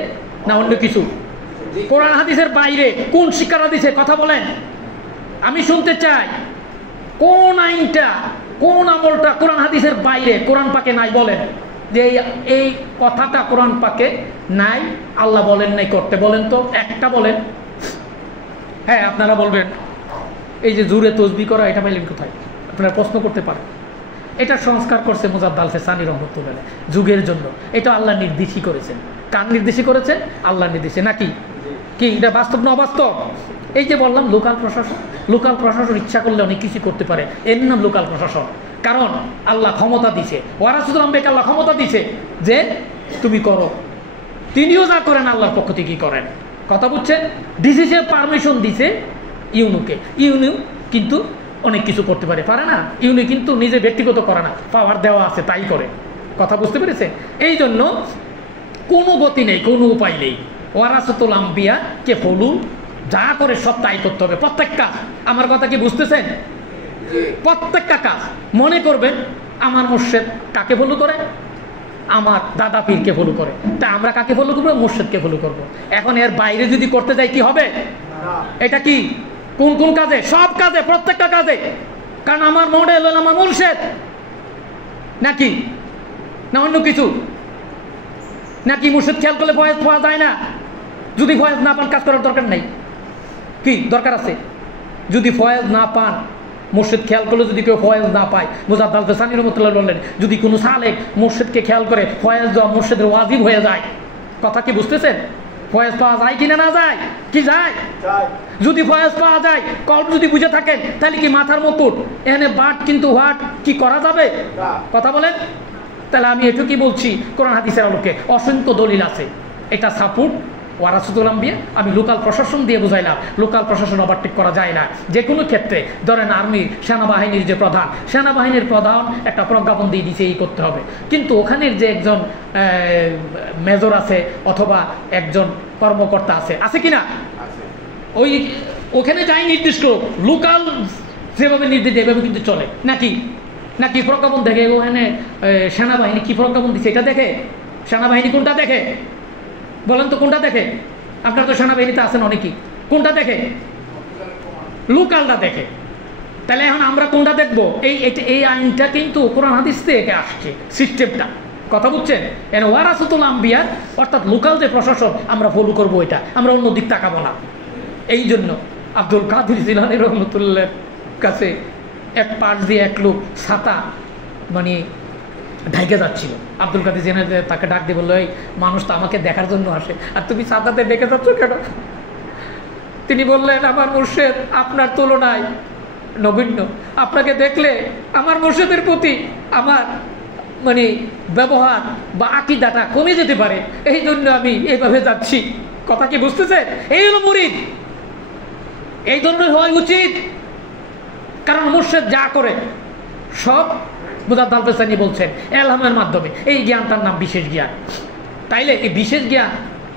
না অন্য কিছু? কোরআন হাদিসের বাইরে কোন শিক্ষাটা দিচ্ছে কথা বলেন, আমি শুনতে চাই। কোন আইনটা, কোন আমলটা কোরআন হাদিসের বাইরে কোরআন পাকে নাই? বলেন যে এই কথাটা কোরআন পাকে নাই, আল্লাহ বলেন নাই করতে। বলেন তো একটা বলেন। হ্যাঁ, আপনারা বলবেন এই যে জোরে তসবিহ করা, এটা পাইলেন কোথায়? আপনারা প্রশ্ন করতে পারেন। এটা সংস্কার করছে মুজাদ্দ আল ফেসানি রহমতুল্লাহ যুগের জন্য। এটা আল্লাহ নির্দেশই করেছেন। কার নির্দেশই করেছেন? আল্লাহ নির্দেশে। নাকি কি এটা বাস্তব না অবাস্তব? এই যে বললাম লোকাল প্রশাসন, লোকাল প্রশাসন ইচ্ছা করলে অনেক কিছু করতে পারে। এর নাম লোকাল প্রশাসন। কারণ আল্লাহ ক্ষমতা দিছে, ওয়ারাসাতুল আম্বিয়াকে আল্লাহ ক্ষমতা দিছে যে তুমি করো। তিনিও যা করেন আল্লাহর পক্ষ থেকে করেন। কথা বুঝছেন? ডিসিসে পারমিশন দিছে ইউনুকে। ইউনু কিন্তু অনেক কিছু করতে পারে না। ইউনু কিন্তু নিজে ব্যক্তিগত করে না, পাওয়ার দেওয়া আছে তাই করে। কথা বুঝতে পেরেছে? এই জন্য কোনো গতি নেই, কোনো উপায় নেই। ওয়ারাসাতুল আম্বিয়া কে ফলু যা করে সব তাই করতে হবে, প্রত্যেকটা। আমার কথা কি বুঝতেছেন? প্রত্যেকটা কাজ মনে করবেন আমার মুর্শিদ কাকে ফলো করে, আমার দাদা পীরকে ফলো করে, তা আমরা কাকে ফলো করবো? মুর্শিদকে ফলো করবো। এখন এর বাইরে যদি করতে যাই কি হবে? এটা কি কোন কোন কাজে? সব কাজে, প্রত্যেকটা কাজে। কারণ আমার মডেল হলো আমার মুর্শিদ, নাকি না অন্য কিছু? নাকি মুর্শিদ খেয়াল করলে ফয়েজ পাওয়া যায় না? যদি ফয়েজ না পান কাজ করার দরকার নেই, কি দরকার আছে? যদি ফয়েজ না পান, মুর্শিদ খেয়াল করলে যদি কেউ ফয়েজ না পায়, মুজাদ্দিদ আল ফিসানী রাহমাতুল্লাহ বললেন যদি কোনো সালেক মুর্শিদকে খেয়াল করে ফয়েজ দেওয়া মুর্শিদের ওয়াজিব হয়ে যায়। কথা কি বুঝতেছেন? ফয়েজ পাওয়া যায় কিনা না যায়? কি যায়? যদি ফয়েজ পাওয়া যায়, কল্প যদি বুঝে থাকেন, তাহলে কি মাথার মুকুট এখানে বাট কিন্তু হোয়াট কি করা যাবে? কথা বলেন। তাহলে আমি এটুকুই বলছি, কোরআন হাদিসের আলোকে অসংখ্য দলিল আছে। এটা সাপোর্ট ওয়ারাসাতুল আম্বিয়া। আমি লোকাল প্রশাসন দিয়ে বুঝাইলাম, লোকাল প্রশাসন ওভারটেক করা যায় না। যে কোনো ক্ষেত্রে ধরেন আর্মি, সেনাবাহিনীর যে প্রধান, সেনাবাহিনীর প্রধান একটা প্রজ্ঞাপন দিয়ে দিচ্ছে এই করতে হবে, কিন্তু ওখানের যে একজন মেজর আছে অথবা একজন কর্মকর্তা আছে কিনা, ওই ওখানে যাই নির্দিষ্ট লোকাল যেভাবে নির্দেশ এভাবে কিন্তু চলে নাকি? নাকি প্রজ্ঞাপন দেখে ওখানে সেনাবাহিনী কি প্রজ্ঞাপন দিচ্ছে এটা দেখে? সেনাবাহিনী কোনটা দেখে বলেন তো? কোনটা দেখে? আপনার তো সেনাবাহিনীতে আছেন অনেকেই, কোনটা দেখে? লোকালটা দেখে। তাহলে এখন আমরা কোনটা দেখবো? এই আইনটা কিন্তু কোরআন হাদিস থেকে আসছে, সিস্টেমটা। কথা বুঝছেন? এর ওয়ারাসাতুল আম্বিয়া অর্থাৎ লোকাল যে প্রশাসন আমরা ফলো করবো, এটা আমরা অন্য দিক তাকাবো না। এই জন্য আব্দুল কাদের জিলানী রহমতুল্লাহর কাছে এক পাশ দিয়ে এক লোক ছাতা মানে ঢাইকে যাচ্ছিল। আব্দুল কাদের জিলানী তাকে ডাক দিয়ে বললো, এই মানুষ তো আমাকে দেখার জন্য আসে, আর তুমি ছাতাতে ডেকে যাচ্ছ কেন? তিনি বললেন, আমার মুর্শিদ আপনার তুলনায় নগণ্য, আপনাকে দেখলে আমার মুর্শিদের প্রতি আমার মানে ব্যবহার বা আকীদাটা কমে যেতে পারে, এই জন্য আমি এইভাবে যাচ্ছি। কথা কি বুঝতেছে? এই হলো মুরিদ, এই ধরনের হওয়া উচিত। কারণ মুর্শিদ যা করে সব মুজাদ্দিদ আল ফিসানী বলছেন এলহামের মাধ্যমে। এই জ্ঞানটার নাম বিশেষ জ্ঞান। তাইলে এই বিশেষ জ্ঞান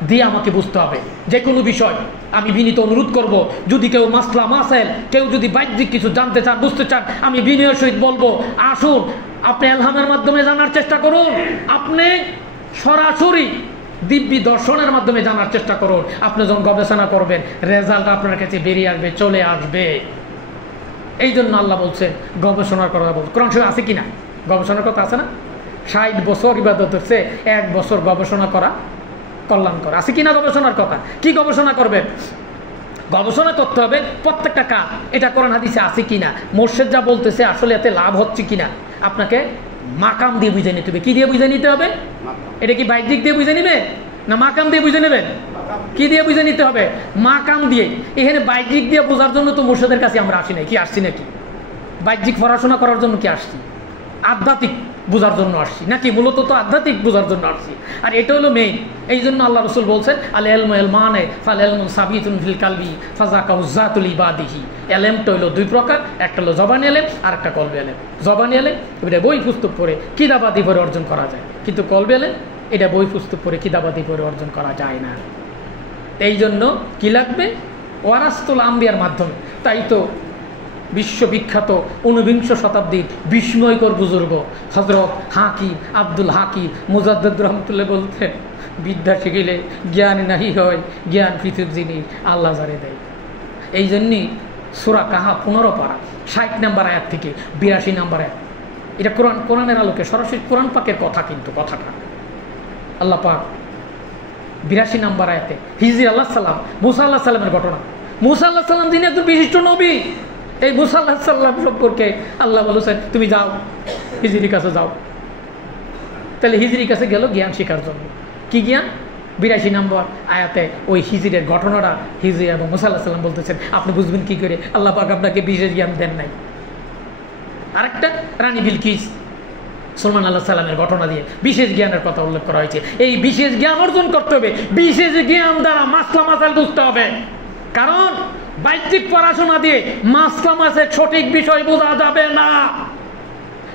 দিয়ে আমাকে বুঝতে হবে যে কোনো বিষয়। আমি বিনীত অনুরোধ করব, যদি কেউ মাসলা মাসাইল, কেউ যদি বাহ্যিক কিছু জানতে চান, বুঝতে চান, আমি বিনয়ের সহিত বলবো, আসুন আপনি এলহামের মাধ্যমে জানার চেষ্টা করুন। আপনি সরাসরি দিব্যি দর্শনের মাধ্যমে জানার চেষ্টা করুন। আপনি যখন গবেষণা করবেন, রেজাল্ট আপনার কাছে বেরিয়ে আসবে, চলে আসবে। এই জন্য আল্লাহ বলছেন গবেষণার কথা বলছে। কোরআন শরীফে আছে কিনা গবেষণার কথা? আছে না? 60 বছর ইবাদত হচ্ছে, 1 বছর গবেষণা করা কল্যাণ করা। আছে কিনা গবেষণার কথা? কি গবেষণা করবেন? গবেষণা করতে হবে প্রত্যেকটা কাজ, এটা কোরআন হাদিসে আছে কিনা, মুর্শিদ যা বলতেছে আসলে এতে লাভ হচ্ছে কিনা। আপনাকে মাকাম দিয়ে বুঝে নিতে হবে। কি দিয়ে বুঝে নিতে হবে? এটা কি বাহ্যিক দিয়ে বুঝে নিবে না মাকাম দিয়ে বুঝে নেবেন? কি দিয়ে বুঝে নিতে হবে? মাকাম দিয়ে। এখানে বাহ্যিক দিয়ে বোঝার জন্য তো মুর্শিদের কাছে আমরা আসি নাই। কি আসছি নাকি? বাহ্যিক পড়াশোনা করার জন্য কি আসছি? আধ্যাত্মিক বোঝার জন্য আসছি নাকি? মূলত তো আধ্যাত্মিক বোঝার জন্য আসছি। আর এটা হলো মেইন। এই জন্য আল্লাহ রসুল বলছেন, আল ইলমু ইলমানে ফাল ইলমু সাবিতুন ফিল কালবি ফাযাকাহু যাতুল ইবাদিহি। এলেমটা হলো 2 প্রকার, একটা হলো জবানি এলেম আর একটা কলবে এলেম। জবানি এলেম এটা বই পুস্তক পড়ে কিতাবাদি পড়ে অর্জন করা যায়, কিন্তু কলবে এলেম এটা বই পুস্তক পড়ে কিতাবাদি পড়ে অর্জন করা যায় না। এই জন্য কি লাগবে? ওয়ারাসাতুল আম্বিয়ার মাধ্যমে। তাই তো বিশ্ববিখ্যাত 19 শতাব্দীর বিস্ময়কর বুজুর্গ হযরত হাকিম আব্দুল হাকিম মুজাদ্দিদ রহমতুল্লাহ বলতেন, বিদ্যা শিখিলে জ্ঞান নাহি হয়, জ্ঞান পৃথিবীর জিনিস আল্লাহ জানে দেয়। এই জন্যই সূরা কাহাফ 15 পারা 60 নম্বর আয়াত থেকে 82 নম্বর আয়াত, এটা কোরআনের আলোকে সরাসরি কোরআন পাকের কথা। কিন্তু কথাটা আল্লাহ পাক 82 নম্বর আয়াতে হিজরি আল্লাহ সাল্লাম, মুসা আল্লাহ সাল্লামের ঘটনা। মুসা আল্লাহ সাল্লাম যিনি একজন বিশিষ্ট নবী, এই মুসা আল্লাহ সাল্লাম সম্পর্কে আল্লাহ বলেছেন, তুমি যাও হিজরির কাছে যাও। তাহলে হিজরির কাছে গেল জ্ঞান শেখার জন্য। কি জ্ঞান? 82 নম্বর আয়াতে ওই হিজরির ঘটনাটা হিজরি এবং মুসা আল্লাহ সাল্লাম বলতেছেন, আপনি বুঝবেন কি করে? আল্লাহ পাক আপনাকে বিশেষ জ্ঞান দেন নাই। আরেকটা রানী বিলকিস, সুলাইমান আলাইহিস সালামের ঘটনা দিয়ে বিশেষ জ্ঞানের কথা উল্লেখ করা হয়েছে। এই বিশেষ জ্ঞান অর্জন করতে হবে, বিশেষ জ্ঞান দ্বারা মাসলা মাসাইল বুঝতে হবে। কারণ বাহ্যিক পড়াশোনা দিয়ে মাসলা মাসের সঠিক বিষয় বোঝা যাবে না।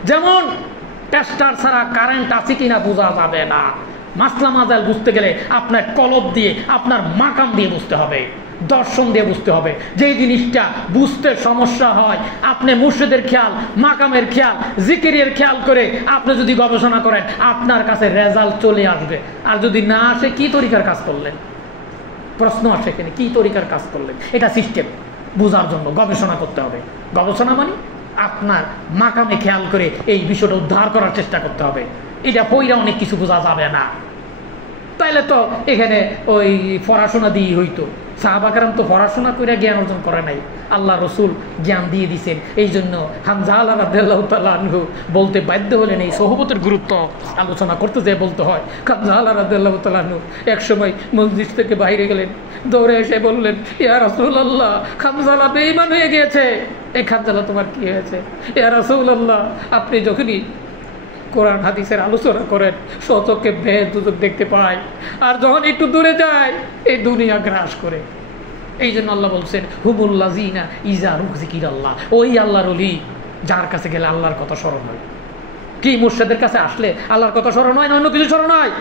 যেমন টেস্টার ছাড়া কারেন্ট আছে কিনা বোঝা যাবে না। মাসলা মাসাইল বুঝতে গেলে আপনার কলব দিয়ে, আপনার মাকাম দিয়ে বুঝতে হবে, দর্শন দিয়ে বুঝতে হবে। যেই জিনিসটা বুঝতে সমস্যা হয়, আপনি মুর্শিদের খেয়াল, মাকামের খেয়াল, জিকিরের খেয়াল করে আপনি যদি গবেষণা করেন, আপনার কাছে রেজাল্ট চলে আসবে। আর যদি না আসে, কি তরিকার কাজ করলেন? প্রশ্ন আসে এখানে, কি তরিকার কাজ করলেন? এটা সিস্টেম বোঝার জন্য গবেষণা করতে হবে। গবেষণা মানে আপনার মাকামে খেয়াল করে এই বিষয়টা উদ্ধার করার চেষ্টা করতে হবে। এটা পইরা অনেক কিছু বোঝা যাবে না। তাইলে তো এখানে ওই পড়াশোনা দিয়ে হইতো। সাহাবা কেরাম তো পড়াশোনা করে জ্ঞান অর্জন করে নাই, আল্লাহ রসুল জ্ঞান দিয়ে দিয়েছেন। এই জন্য হামজা রাদিয়াল্লাহু তাআলা আনহু বলতে বাধ্য হলেন। এই সোহবতের গুরুত্ব আলোচনা করতে যেয়ে বলতে হয়, হামজা রাদিয়াল্লাহু তাআলা আনহু এক সময় মসজিদ থেকে বাইরে গেলেন, দৌড়ে এসে বললেন, ইয়া রাসূলুল্লাহ, হামজা বেঈমান হয়ে গিয়েছে। এই হামজা, তোমার কি হয়েছে? ইয়া রাসূলুল্লাহ, আপনি যখনই কোরআন হাদিসের আলোচনা করেন, সচক্ষে ভেদ দুদক দেখতে পায়, আর যখন একটু দূরে যায় এই দুনিয়া গ্রাস করে। এই জন্য আল্লাহ বলছেন, হুমুল্লাযিনা ইযা যুযিকিরাল্লাহ, ওই আল্লাহর ওলি যার কাছে গেলে আল্লাহর কথা স্মরণ হয়। কি মুর্শিদের কাছে আসলে আল্লাহর কথা স্মরণ হয় না অন্য কিছু স্মরণ হয়?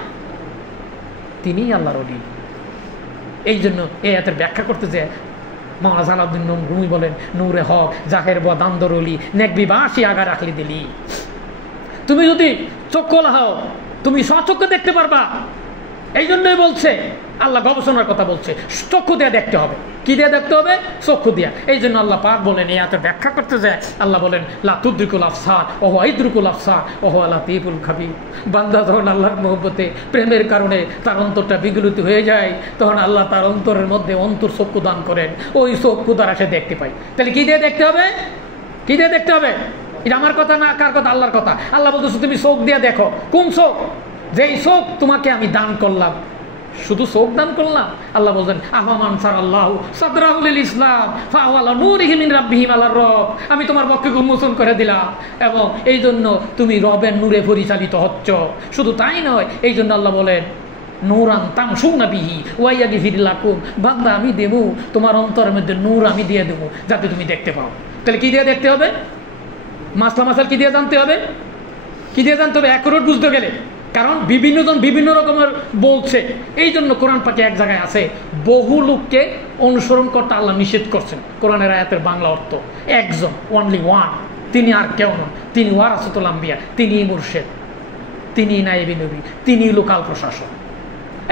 তিনিই আল্লাহর ওলি। এই জন্য এই আয়াতের ব্যাখ্যা করতে যে মাওলানা জালালউদ্দিন রুমি বলেন, নূরে হক জাহের বা দান্দর ওলি নেকবি বাসি আগা রাখলি দিলি। তুমি যদি চক্ষু লাহাও, তুমি স্বচক্ষে দেখতে পারবা। এই জন্যই বলছে আল্লাহ গবেষণার কথা বলছে, চক্ষু দিয়ে দেখতে হবে। কি দিয়ে দেখতে হবে? চক্ষু দিয়া। এই জন্য আল্লাহ পাক বলেন, এই আয়াতের ব্যাখ্যা করতে যায় আল্লাহ বলেন, লা তুদরিকুল আবসার ওয়া হুয়া ইদরিকুল আবসার ওয়া হুয়া লাতীফুল খাবীর। বান্দা যখন আল্লাহর মহব্বতে, প্রেমের কারণে তার অন্তরটা বিগলিত হয়ে যায়, তখন আল্লাহ তার অন্তরের মধ্যে অন্তর চক্ষু দান করেন। ওই চক্ষু দ্বারা সে দেখতে পায়। তাহলে কি দিয়ে দেখতে হবে? কি দিয়ে দেখতে হবে? এটা আমার কথা না, কার কথা? আল্লাহর কথা। আল্লাহ বলতেছে, তুমি চোখ দিয়ে দেখো। কোন চোখ? যেই চোখ তোমাকে আমি দান করলাম। শুধু চোখ দান করলাম? আল্লাহ বলছেন, আফামান সারাল্লাহু সাদরাহু লিল ইসলাম ফাহুয়া আলা নূরিহি মিন রাব্বিহি আলার রব। আমি তোমার পক্ষে উন্মোচন করে দিলাম, এবং এই জন্য তুমি রবের নূরে পরিচালিত হচ্ছ। শুধু তাই নয়, এই জন্য আল্লাহ বলেন, নূরান তামশুনা বিহি ওয়া ইয়াগফির লাকুম। বান্দা, আমি দেব তোমার অন্তরের মধ্যে নূর, আমি দিয়ে দেবো যাতে তুমি দেখতে পাও। তাহলে কি দিয়ে দেখতে হবে? মাসলা মাসাল কি দিয়ে জানতে হবে? কি দিয়ে জানতে হবে অ্যাকুরেট বুঝতে গেলে? কারণ বিভিন্নজন বিভিন্ন রকমের বলছে। এই জন্য কোরআন পাকে এক জায়গায় আছে, বহু লোককে অনুসরণ করতে আল্লাহ নিষেধ করছেন। কোরআনের আয়াতের বাংলা অর্থ, একজন, ওয়ানলি ওয়ান, তিনি আর কেউ নন, তিনি ওয়ারাসাতুল আম্বিয়া, তিনি মুর্শিদ, তিনি নায়েবে নবী, তিনি লোকাল প্রশাসন।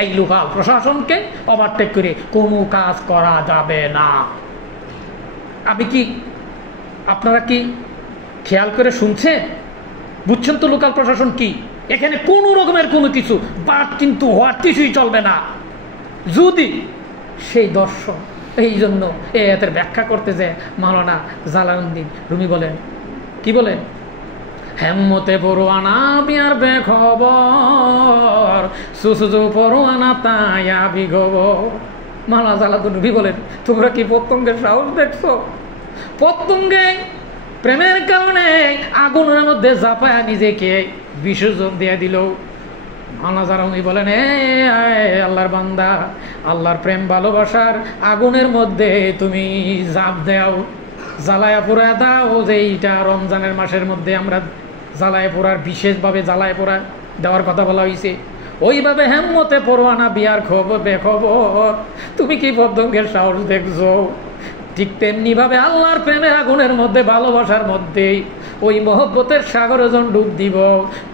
এই লোকাল প্রশাসনকে ওভারটেক করে কোনো কাজ করা যাবে না। আপনারা কি খেয়াল করে শুনছেন? বুঝছেন তো লোকাল প্রশাসন কি? এখানে কোনো রকমের কোনো কিছু বাট কিন্তু হওয়ার কিছুই চলবে না যদি সেই দর্শন। এই জন্য এই আয়াতের ব্যাখ্যা করতে যে মাওলানা জালালউদ্দিন রুমি বলেন, কি বলেন? হেম্মতে পড়ুয়ানা বিয়ার বেখবর, সুসুজু পড়ুয়ানা তায়া বিগবর। মাওলানা জালালউদ্দিন রুমি বলেন, তোমরা কি পতঙ্গের সাহস দেখছো? পতঙ্গে প্রেমের কারণে আগুনের মধ্যে জাপায়া নিজেকে বিসর্জন দিয়ে দিল। মাওলানা বলেন, আল্লাহর বান্দা, আল্লাহর প্রেম ভালোবাসার আগুনের মধ্যে তুমি জাপ দাও, জ্বালায়া পোড়া দাও। যে এইটা রমজানের মাসের মধ্যে আমরা জ্বালায় পোড়ার, বিশেষভাবে জ্বালায় পোড়া দেওয়ার কথা বলা হয়েছে। ওইভাবে হেম্মতে পড়ুয়ানা বিয়ার খবর বেখবর, তুমি কি পতঙ্গের সাহস দেখছো? ঠিক তেমনি ভাবে আল্লাহর প্রেমে আগুনের মধ্যে, ভালোবাসার মধ্যে ওই মহব্বতের সাগরে যখন ডুব দিব,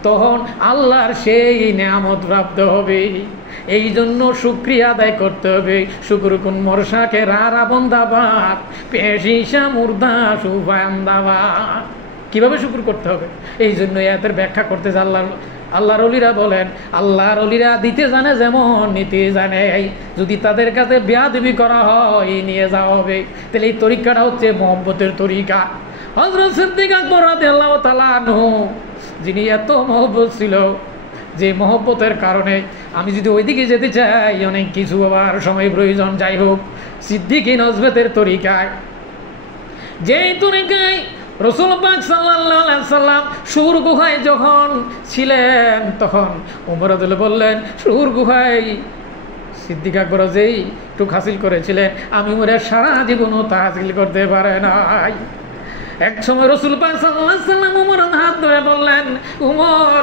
তখন আল্লাহর সেই নেয়ামত প্রাপ্ত হবে। এই জন্য শুকরিয়া আদায় করতে হবে। শুকরুকুন মরসাকে রারা বন্দাবাদ পেশিসা মুর্দা সুবান্দাবাদ। কিভাবে শুকর করতে হবে? এই জন্য এদের ব্যাখ্যা করতে আল্লাহর ওলিরা বলেন, আল্লাহর ওলিরা দিতে জানে যেমন নিতে জানে। যদি তাদের কাছে বেয়াদবি করা হয়, নিয়ে যাওয়া হবে। তাহলে এই তরিকাটা হচ্ছে মহব্বতের তরিকা। হযরত সিদ্দিক আকবর রাদিয়াল্লাহু তাআলা আনহু, যিনি এত মহব্বত ছিল, যে মহব্বতের কারণে আমি যদি ওইদিকে যেতে চাই অনেক কিছু আবার সময় প্রয়োজন। যাই হোক, সিদ্দিকী নজবতের তরিকায়, যেই তরিকায় রাসূল পাক সাল্লাল্লাহু আলাইহি সাল্লাম সূর গুহায় যখন ছিলেন তখন ওমর রাদিয়াল্লাহু বললেন, সূর গুহায় সিদ্দিক আকবর যেই টুক হাসিল করেছিলেন আমি ওমরের সারা জীবনও তা হাসিল করতে পারে নাই। এক সময় রাসূল পাক সাল্লাল্লাহু আলাইহি সাল্লাম ওমরের হাত ধরে বললেন, ওমর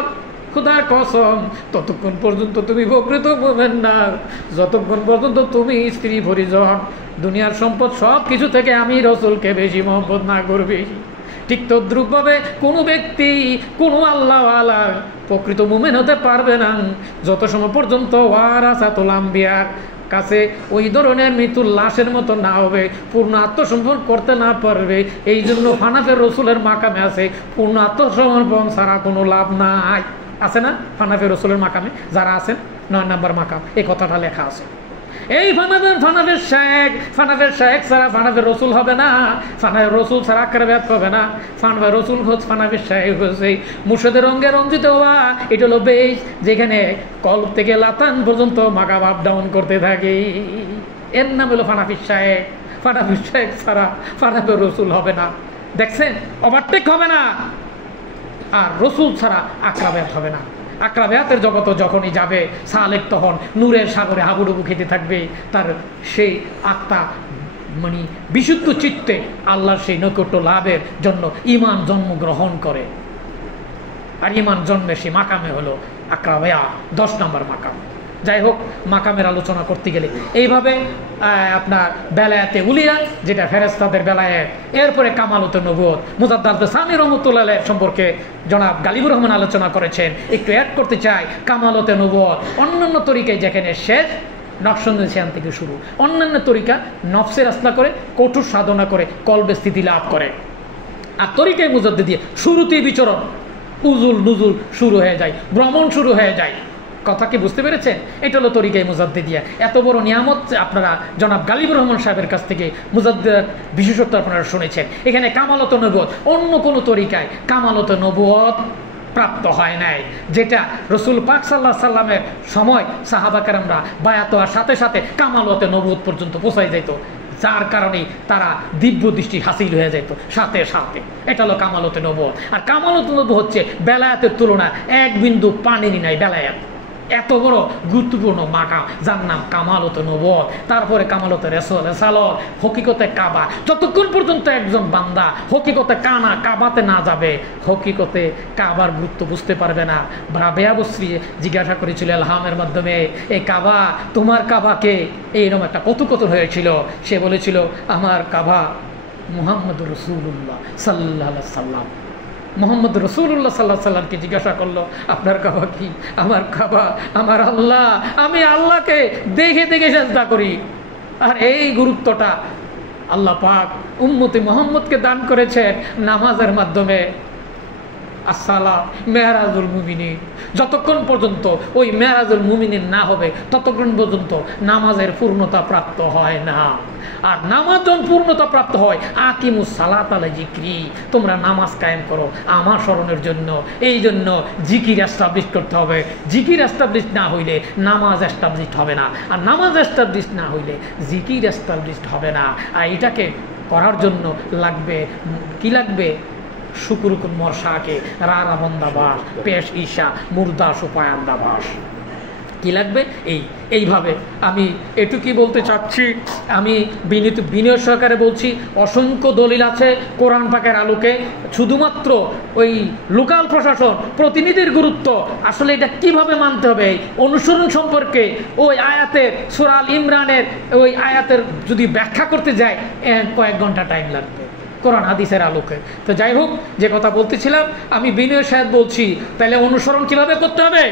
খোদার কসম, ততক্ষণ পর্যন্ত তুমি প্রকৃত মুমিন না যতক্ষণ পর্যন্ত তুমি স্ত্রী পরিজন দুনিয়ার সম্পদ সব কিছু থেকে আমি রাসূলকে বেশি মহব্বত না করবি। ঠিক তদ্রূপভাবে কোনো ব্যক্তি কোনো আল্লাহওয়ালা প্রকৃত মুমিন হতে পারবে না যত সময় পর্যন্ত ওয়ারাসাতুল আম্বিয়ার কাছে ওই ধরনের মৃত্যুর লাশের মতো না হবে, পূর্ণ আত্মসমর্পণ করতে না পারবে। এই জন্য হানাফের রসুলের মাকামে আছে পূর্ণ আত্মসমর্পণ ছাড়া কোনো লাভ নাই। আছে না হানাফের রসুলের মাকামে যারা আছেন 9 নম্বর মাকাম, এই কথাটা লেখা আছে। এই ফানাফের শেখ ছাড়া ফানাফের রসুল হবে না, ফানাফের রসুল ছাড়া আকরাবিয়াত হবে না। ফানাফের রসুল হচ্ছে ফানাফের শেখ হচ্ছে মুর্শিদের রঙে রঞ্জিত হওয়া। এটা হলো বেশ যেখানে কলব থেকে লাতান পর্যন্ত মাকাম আপ ডাউন করতে থাকে, এর নাম হলো ফানাফির শেখ। ফানাফির শেখ ছাড়া ফানাফের রসুল হবে না। দেখছেন, ওভারটেক হবে না। আর রসুল ছাড়া আকরাবিয়াত হবে না। আকরাবিয়াতের জগত যখনই যাবে সালেক তখন নূরের সাগরে হাবুডুবু খেতে থাকবে। তার সেই আত্মা মানে বিশুদ্ধ চিত্তে আল্লাহর সেই নৈকট্য লাভের জন্য ঈমান জন্মগ্রহণ করে। আর ঈমান জন্মে সেই মাকামে হলো আকরাবিয়া 10 নম্বর মাকাম। যাই হোক, মাকামের আলোচনা করতে গেলে এইভাবে আপনার বেলায়েতে উলিয়া যেটা ফেরেশতাদের বেলায়েত, এরপরে কামালুত নবুয়ত মুজাদ্দাদ সামি রহমাতুল্লাহ আলাইহি সম্পর্কে জনাব গালিবুর রহমান আলোচনা করেছেন। একটু অ্যাড করতে চাই, কামালতে নবুয়ত অন্যান্য তরিকায় যেখানে শেষ নকশবন্দি সেখান থেকে শুরু, অন্যান্য তরিকা নফসের রাস্তা করে কঠোর সাধনা করে কলবে স্থিতি লাভ করে। আর তরিকায় মুজাদ্দিদিয়া শুরুতেই বিচরণ উজুল নুজুল শুরু হয়ে যায়, ভ্রমণ শুরু হয়ে যায়। কথা কি বুঝতে পেরেছেন? এটা হলো তরিকায়ে মুজাদ্দিদিয়া। এত বড় নিয়ামত আপনারা জনাব গালিবুর রহমান সাহেবের কাছ থেকে মুজাদ্দিদের বিশেষত্ব আপনারা শুনেছেন। এখানে কামালত নবুয়ত অন্য কোনো তরিকায় কামালত নবুয়ত প্রাপ্ত হয় নাই, যেটা রসুল পাক সাল্লাল্লাহু আলাইহি সাল্লামের সময় সাহাবা কেরামরা বায়াত হওয়ার সাথে সাথে কামালতে নবুয়ত পর্যন্ত পৌঁছায় যেত, যার কারণে তারা দিব্য দৃষ্টি হাসিল হয়ে যেত সাথে সাথে। এটা হলো কামালতে নবুয়ত। আর কামালতে নবুয়ত হচ্ছে বেলায়েতের তুলনায় এক বিন্দু পানিরই নাই। বেলায়েত এত বড় গুরুত্বপূর্ণ মাকাম যার নাম কামালতে নবুয়ত। তারপরে কামালতে রিসালাত, হকিকতে কাবা। যতক্ষণ পর্যন্ত একজন বান্দা হকিকতে কাবাতে না যাবে, হকিকতে কাবার গুরুত্ব বুঝতে পারবে না। রাবেয়া বসরি জিজ্ঞাসা করেছিল ইলহামের মাধ্যমে, এই কাবা তোমার কাবাকে, এইরকম একটা কৌতুকথন হয়েছিল। সে বলেছিল আমার কাবা মুহাম্মদুর রাসূলুল্লাহ সাল্লাল্লাহু আলাইহি সাল্লাম। মোহাম্মদ রসুল্লাহ সাল্লাহ সাল্লামকে জিজ্ঞাসা করলো আপনার কাবা কি? আমার কাবা আমার আল্লাহ, আমি আল্লাহকে দেখে দেখে সাজদা করি। আর এই গুরুত্বটা আল্লাহ পাক উম্মতে মুহাম্মদকে দান করেছেন নামাজের মাধ্যমে। আসসালাম মেরাজুল মুমিনিন, যতক্ষণ পর্যন্ত ওই মেরাজুল মুমিনিন না হবে ততক্ষণ পর্যন্ত নামাজের পূর্ণতা প্রাপ্ত হয় না। আর নামাজ যখন পূর্ণতা প্রাপ্ত হয়, আকিমুস সালাত আলা জিক্রি, তোমরা নামাজ কায়েম করো আমার স্মরণের জন্য। এই জন্য জিকির এস্টাবলিশ করতে হবে। জিকির এস্টাবলিশ না হইলে নামাজ এস্টাবলিশ হবে না, আর নামাজ এস্টাবলিশ না হইলে জিকির এস্টাবলিশ হবে না। আর এটাকে করার জন্য লাগবে কি? লাগবে শুকুরুকুন মর্শাকে রারা বন্দাবাস পেশ ঈশা মুর্দা সুপায়ান্দাবাস। কি লাগবে? এইভাবে আমি এটুকুই বলতে চাচ্ছি। আমি বিনয় সহকারে বলছি, অসংখ্য দলিল আছে কোরআন পাকের আলোকে। শুধুমাত্র ওই লোকাল প্রশাসন প্রতিনিধির গুরুত্ব আসলে এটা কিভাবে মানতে হবে অনুসরণ সম্পর্কে ওই আয়াতের সূরা আল ইমরানের ওই আয়াতের যদি ব্যাখ্যা করতে যায় কয়েক ঘন্টা টাইম লাগবে কোরআন হাদিসের আলোকে। তো যাই হোক, যে কথা বলতেছিলাম, আমি বিনয় সাহেব বলছি, তাহলে অনুসরণ কিভাবে করতে হবে?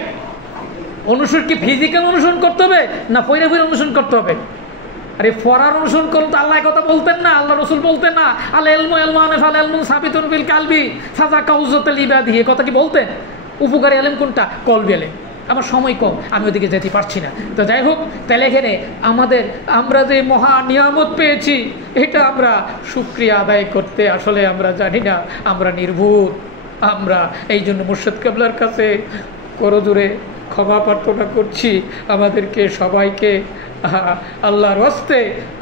অনুসরণ কি ফিজিক্যাল অনুসরণ করতে হবে না পয়রা পয়রা অনুসরণ করতে হবে? আরে ফরার অনুসরণ করলে তো আল্লাহ কথা বলতেন না, আল্লাহ রসুল বলতেন না আল ইলমু ইলমান ফাল ইলমু সাবিতুন বিল কালবি ফাজা কাউজাতুল ইবাদি, এই কথা কি বলতেন? উপকারী ইলম কোনটা? কলবি ইলম। আমার সময় কম, আমি ওদিকে যেতে পারছি না। তো যাই হোক, তাহলে এখানে আমরা যে মহা নিয়ামত পেয়েছি এটা আমরা শুকরিয়া আদায় করতে আসলে আমরা জানি না, আমরা নির্ভুল। আমরা এই জন্য মুর্শিদ কেবলার কাছে করজোরে ক্ষমা প্রার্থনা করছি। আমাদেরকে সবাইকে আল্লাহর হস্তে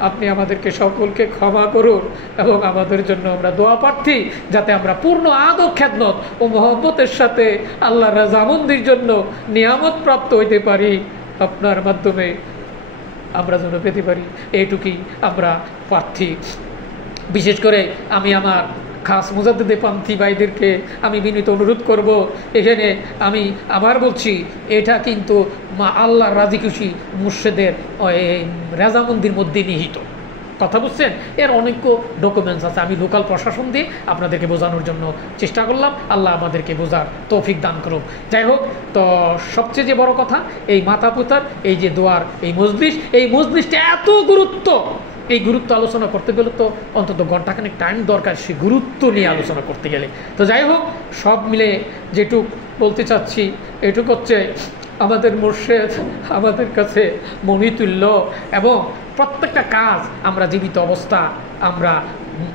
আপনি আমাদেরকে সকলকে ক্ষমা করুন এবং আমাদের জন্য আমরা দোয়া প্রার্থী, যাতে আমরা পূর্ণ আদব খেদমত ও মহব্বতের সাথে আল্লাহর রাজামন্দির জন্য নিয়ামত প্রাপ্ত হইতে পারি, আপনার মাধ্যমে আমরা যেন পেতে পারি, এইটুকুই আমরা প্রার্থী। বিশেষ করে আমি আমার খাস মুজাদ্দিদে পান্থী ভাইদেরকে আমি বিনীত অনুরোধ করব, এখানে আমি আবার বলছি, এটা কিন্তু আল্লাহর রাজি খুশি মুর্শেদের রাজামন্দির মধ্যে নিহিত, কথা বুঝছেন? এর অনেক ডকুমেন্টস আছে, আমি লোকাল প্রশাসন দিয়ে আপনাদেরকে বোঝানোর জন্য চেষ্টা করলাম। আল্লাহ আমাদেরকে বোঝার তৌফিক দান করুক। যাই হোক, তো সবচেয়ে যে বড় কথা, এই মাতা পিতার এই যে দোয়ার এই মজলিসটা এত গুরুত্ব, এই গুরুত্ব আলোচনা করতে গেলে তো অন্তত ঘন্টাখানেক টাইম দরকার, সেই গুরুত্ব নিয়ে আলোচনা করতে গেলে। তো যাই হোক, সব মিলে যেটুক বলতে চাচ্ছি এটুক হচ্ছে, আমাদের মুর্শেদ আমাদের কাছে মনিতুল্য, এবং প্রত্যেকটা কাজ আমরা জীবিত অবস্থা আমরা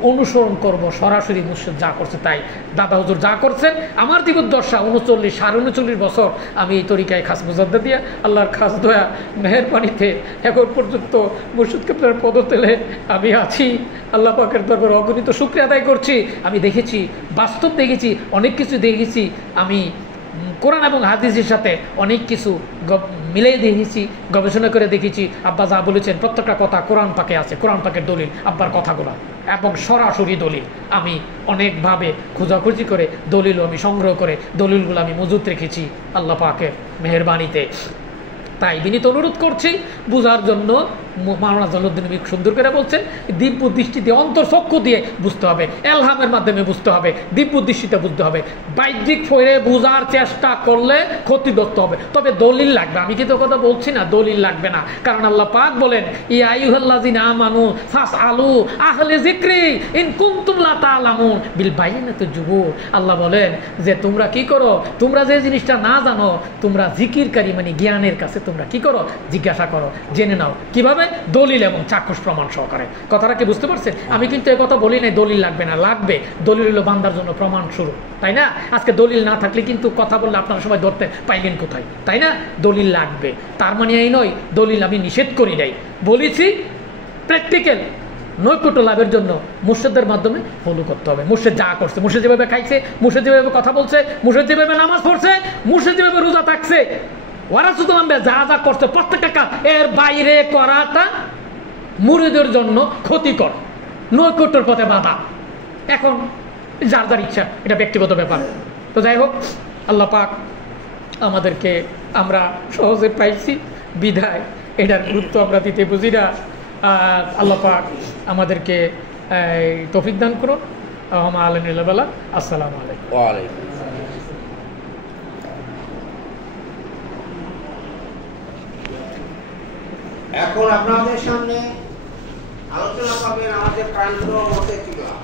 অনুসরণ করব সরাসরি। মুর্শেদ যা করছে তাই, দাদা হুজুর যা করছেন, আমার জীবদ্দশা 39 বছর আমি এই তরিকায় খাস মুজাদ্দিদ দিয়া আল্লাহর খাস দয়া মেহেরবানিতে এখন পর্যন্ত মুর্শিদ কিবলার পদতলে আমি আছি। আল্লাহ পাকের দরবারে অগণিত শুকরিয়া আদায় করছি। আমি দেখেছি, বাস্তব দেখেছি, অনেক কিছু দেখেছি। আমি কোরআন এবং হাদিসের সাথে অনেক কিছু মিলিয়ে দেখেছি, গবেষণা করে দেখেছি। আব্বা যা বলেছেন প্রত্যেকটা কথা কোরআন পাকে আছে, কোরআন পাকের দলিল আব্বার কথাগুলো, এবং সরাসরি দলিল আমি অনেকভাবে খোঁজাখুঁজি করে দলিলও আমি সংগ্রহ করে দলিলগুলো আমি মজুত রেখেছি আল্লাহ পাকের মেহেরবানিতে। তাই বিনীত অনুরোধ করছি বুঝার জন্য। মাওলানা জালালউদ্দিন সুন্দর করে বলছেন, দিব্য দৃষ্টি দিয়ে, অন্তর্চক্ষু দিয়ে বুঝতে হবে, এলহামের মাধ্যমে বুঝতে হবে, দিব্য দৃষ্টিতে বুঝতে হবে। বাহ্যিক ফয়ে বোঝার চেষ্টা করলে ক্ষতিগ্রস্ত হবে। তবে দলিল লাগবে, আমি কিন্তু কথা বলছি না দলিল লাগবে না, কারণ আল্লাহ পাক বলেন, ইয়া আইয়ুহাল্লাযিনা আমানু ফাসআলু আহলে যিকরি ইন কুনতুম লা তা'লামুন বিল বাইয়িনাতি জুবুর। আল্লাহ বলেন যে তোমরা কি করো, তোমরা যে জিনিসটা না জানো, তোমরা জিকিরকারী মানে জ্ঞানের কাছে তোমরা কি করো, জিজ্ঞাসা করো, জেনে নাও। কিভাবে? দলিল এবং চাক্ষুষ প্রমাণ সহকারে। কথাটা কি বুঝতে পারছেন? আমি কিন্তু এই কথা বলি নাই দলিল লাগবে না, লাগবে। দলিল হলো বান্দার জন্য প্রমাণ শুরু, তাই না? আজকে দলিল না থাকলে কিন্তু কথা বললে আপনারা সবাই ধরতে পাইলেন কোথায়, তাই না? দলিল লাগবে। তার মানে এই নয় দলিল আমি নিষেধ করি নাই, বলেছি প্র্যাকটিক্যাল নৈকট্য লাভের জন্য মুর্শিদের মাধ্যমে ফলো করতে হবে। মুর্শিদ যা করছে, মুর্শিদ যেভাবে খাইছে, মুর্শিদ যেভাবে কথা বলছে, মুর্শিদ যেভাবে নামাজ পড়ছে, মুর্শিদ যেভাবে রোজা থাকছে, ওরা শুধু আমরা যা যা করছে প্রত্যেকটা কাজ, এর বাইরে করাটা মুরিদের জন্য ক্ষতিকর, নৈকট্যের পথে বাধা। এখন যার যার ইচ্ছা, এটা ব্যক্তিগত ব্যাপার। তো যাই হোক, আল্লাহ পাক আমাদেরকে, আমরা সহজে পাইছি বিধায় এটার গুরুত্ব আমরা দিতে বুঝি না। আল্লাহ পাক আমাদেরকে তৌফিক দান করুন। আসসালামু আলাইকুম। এখন আপনাদের সামনে আলোচনা করবেন আমাদের প্রাণপ্রিয় মতে কিবলা।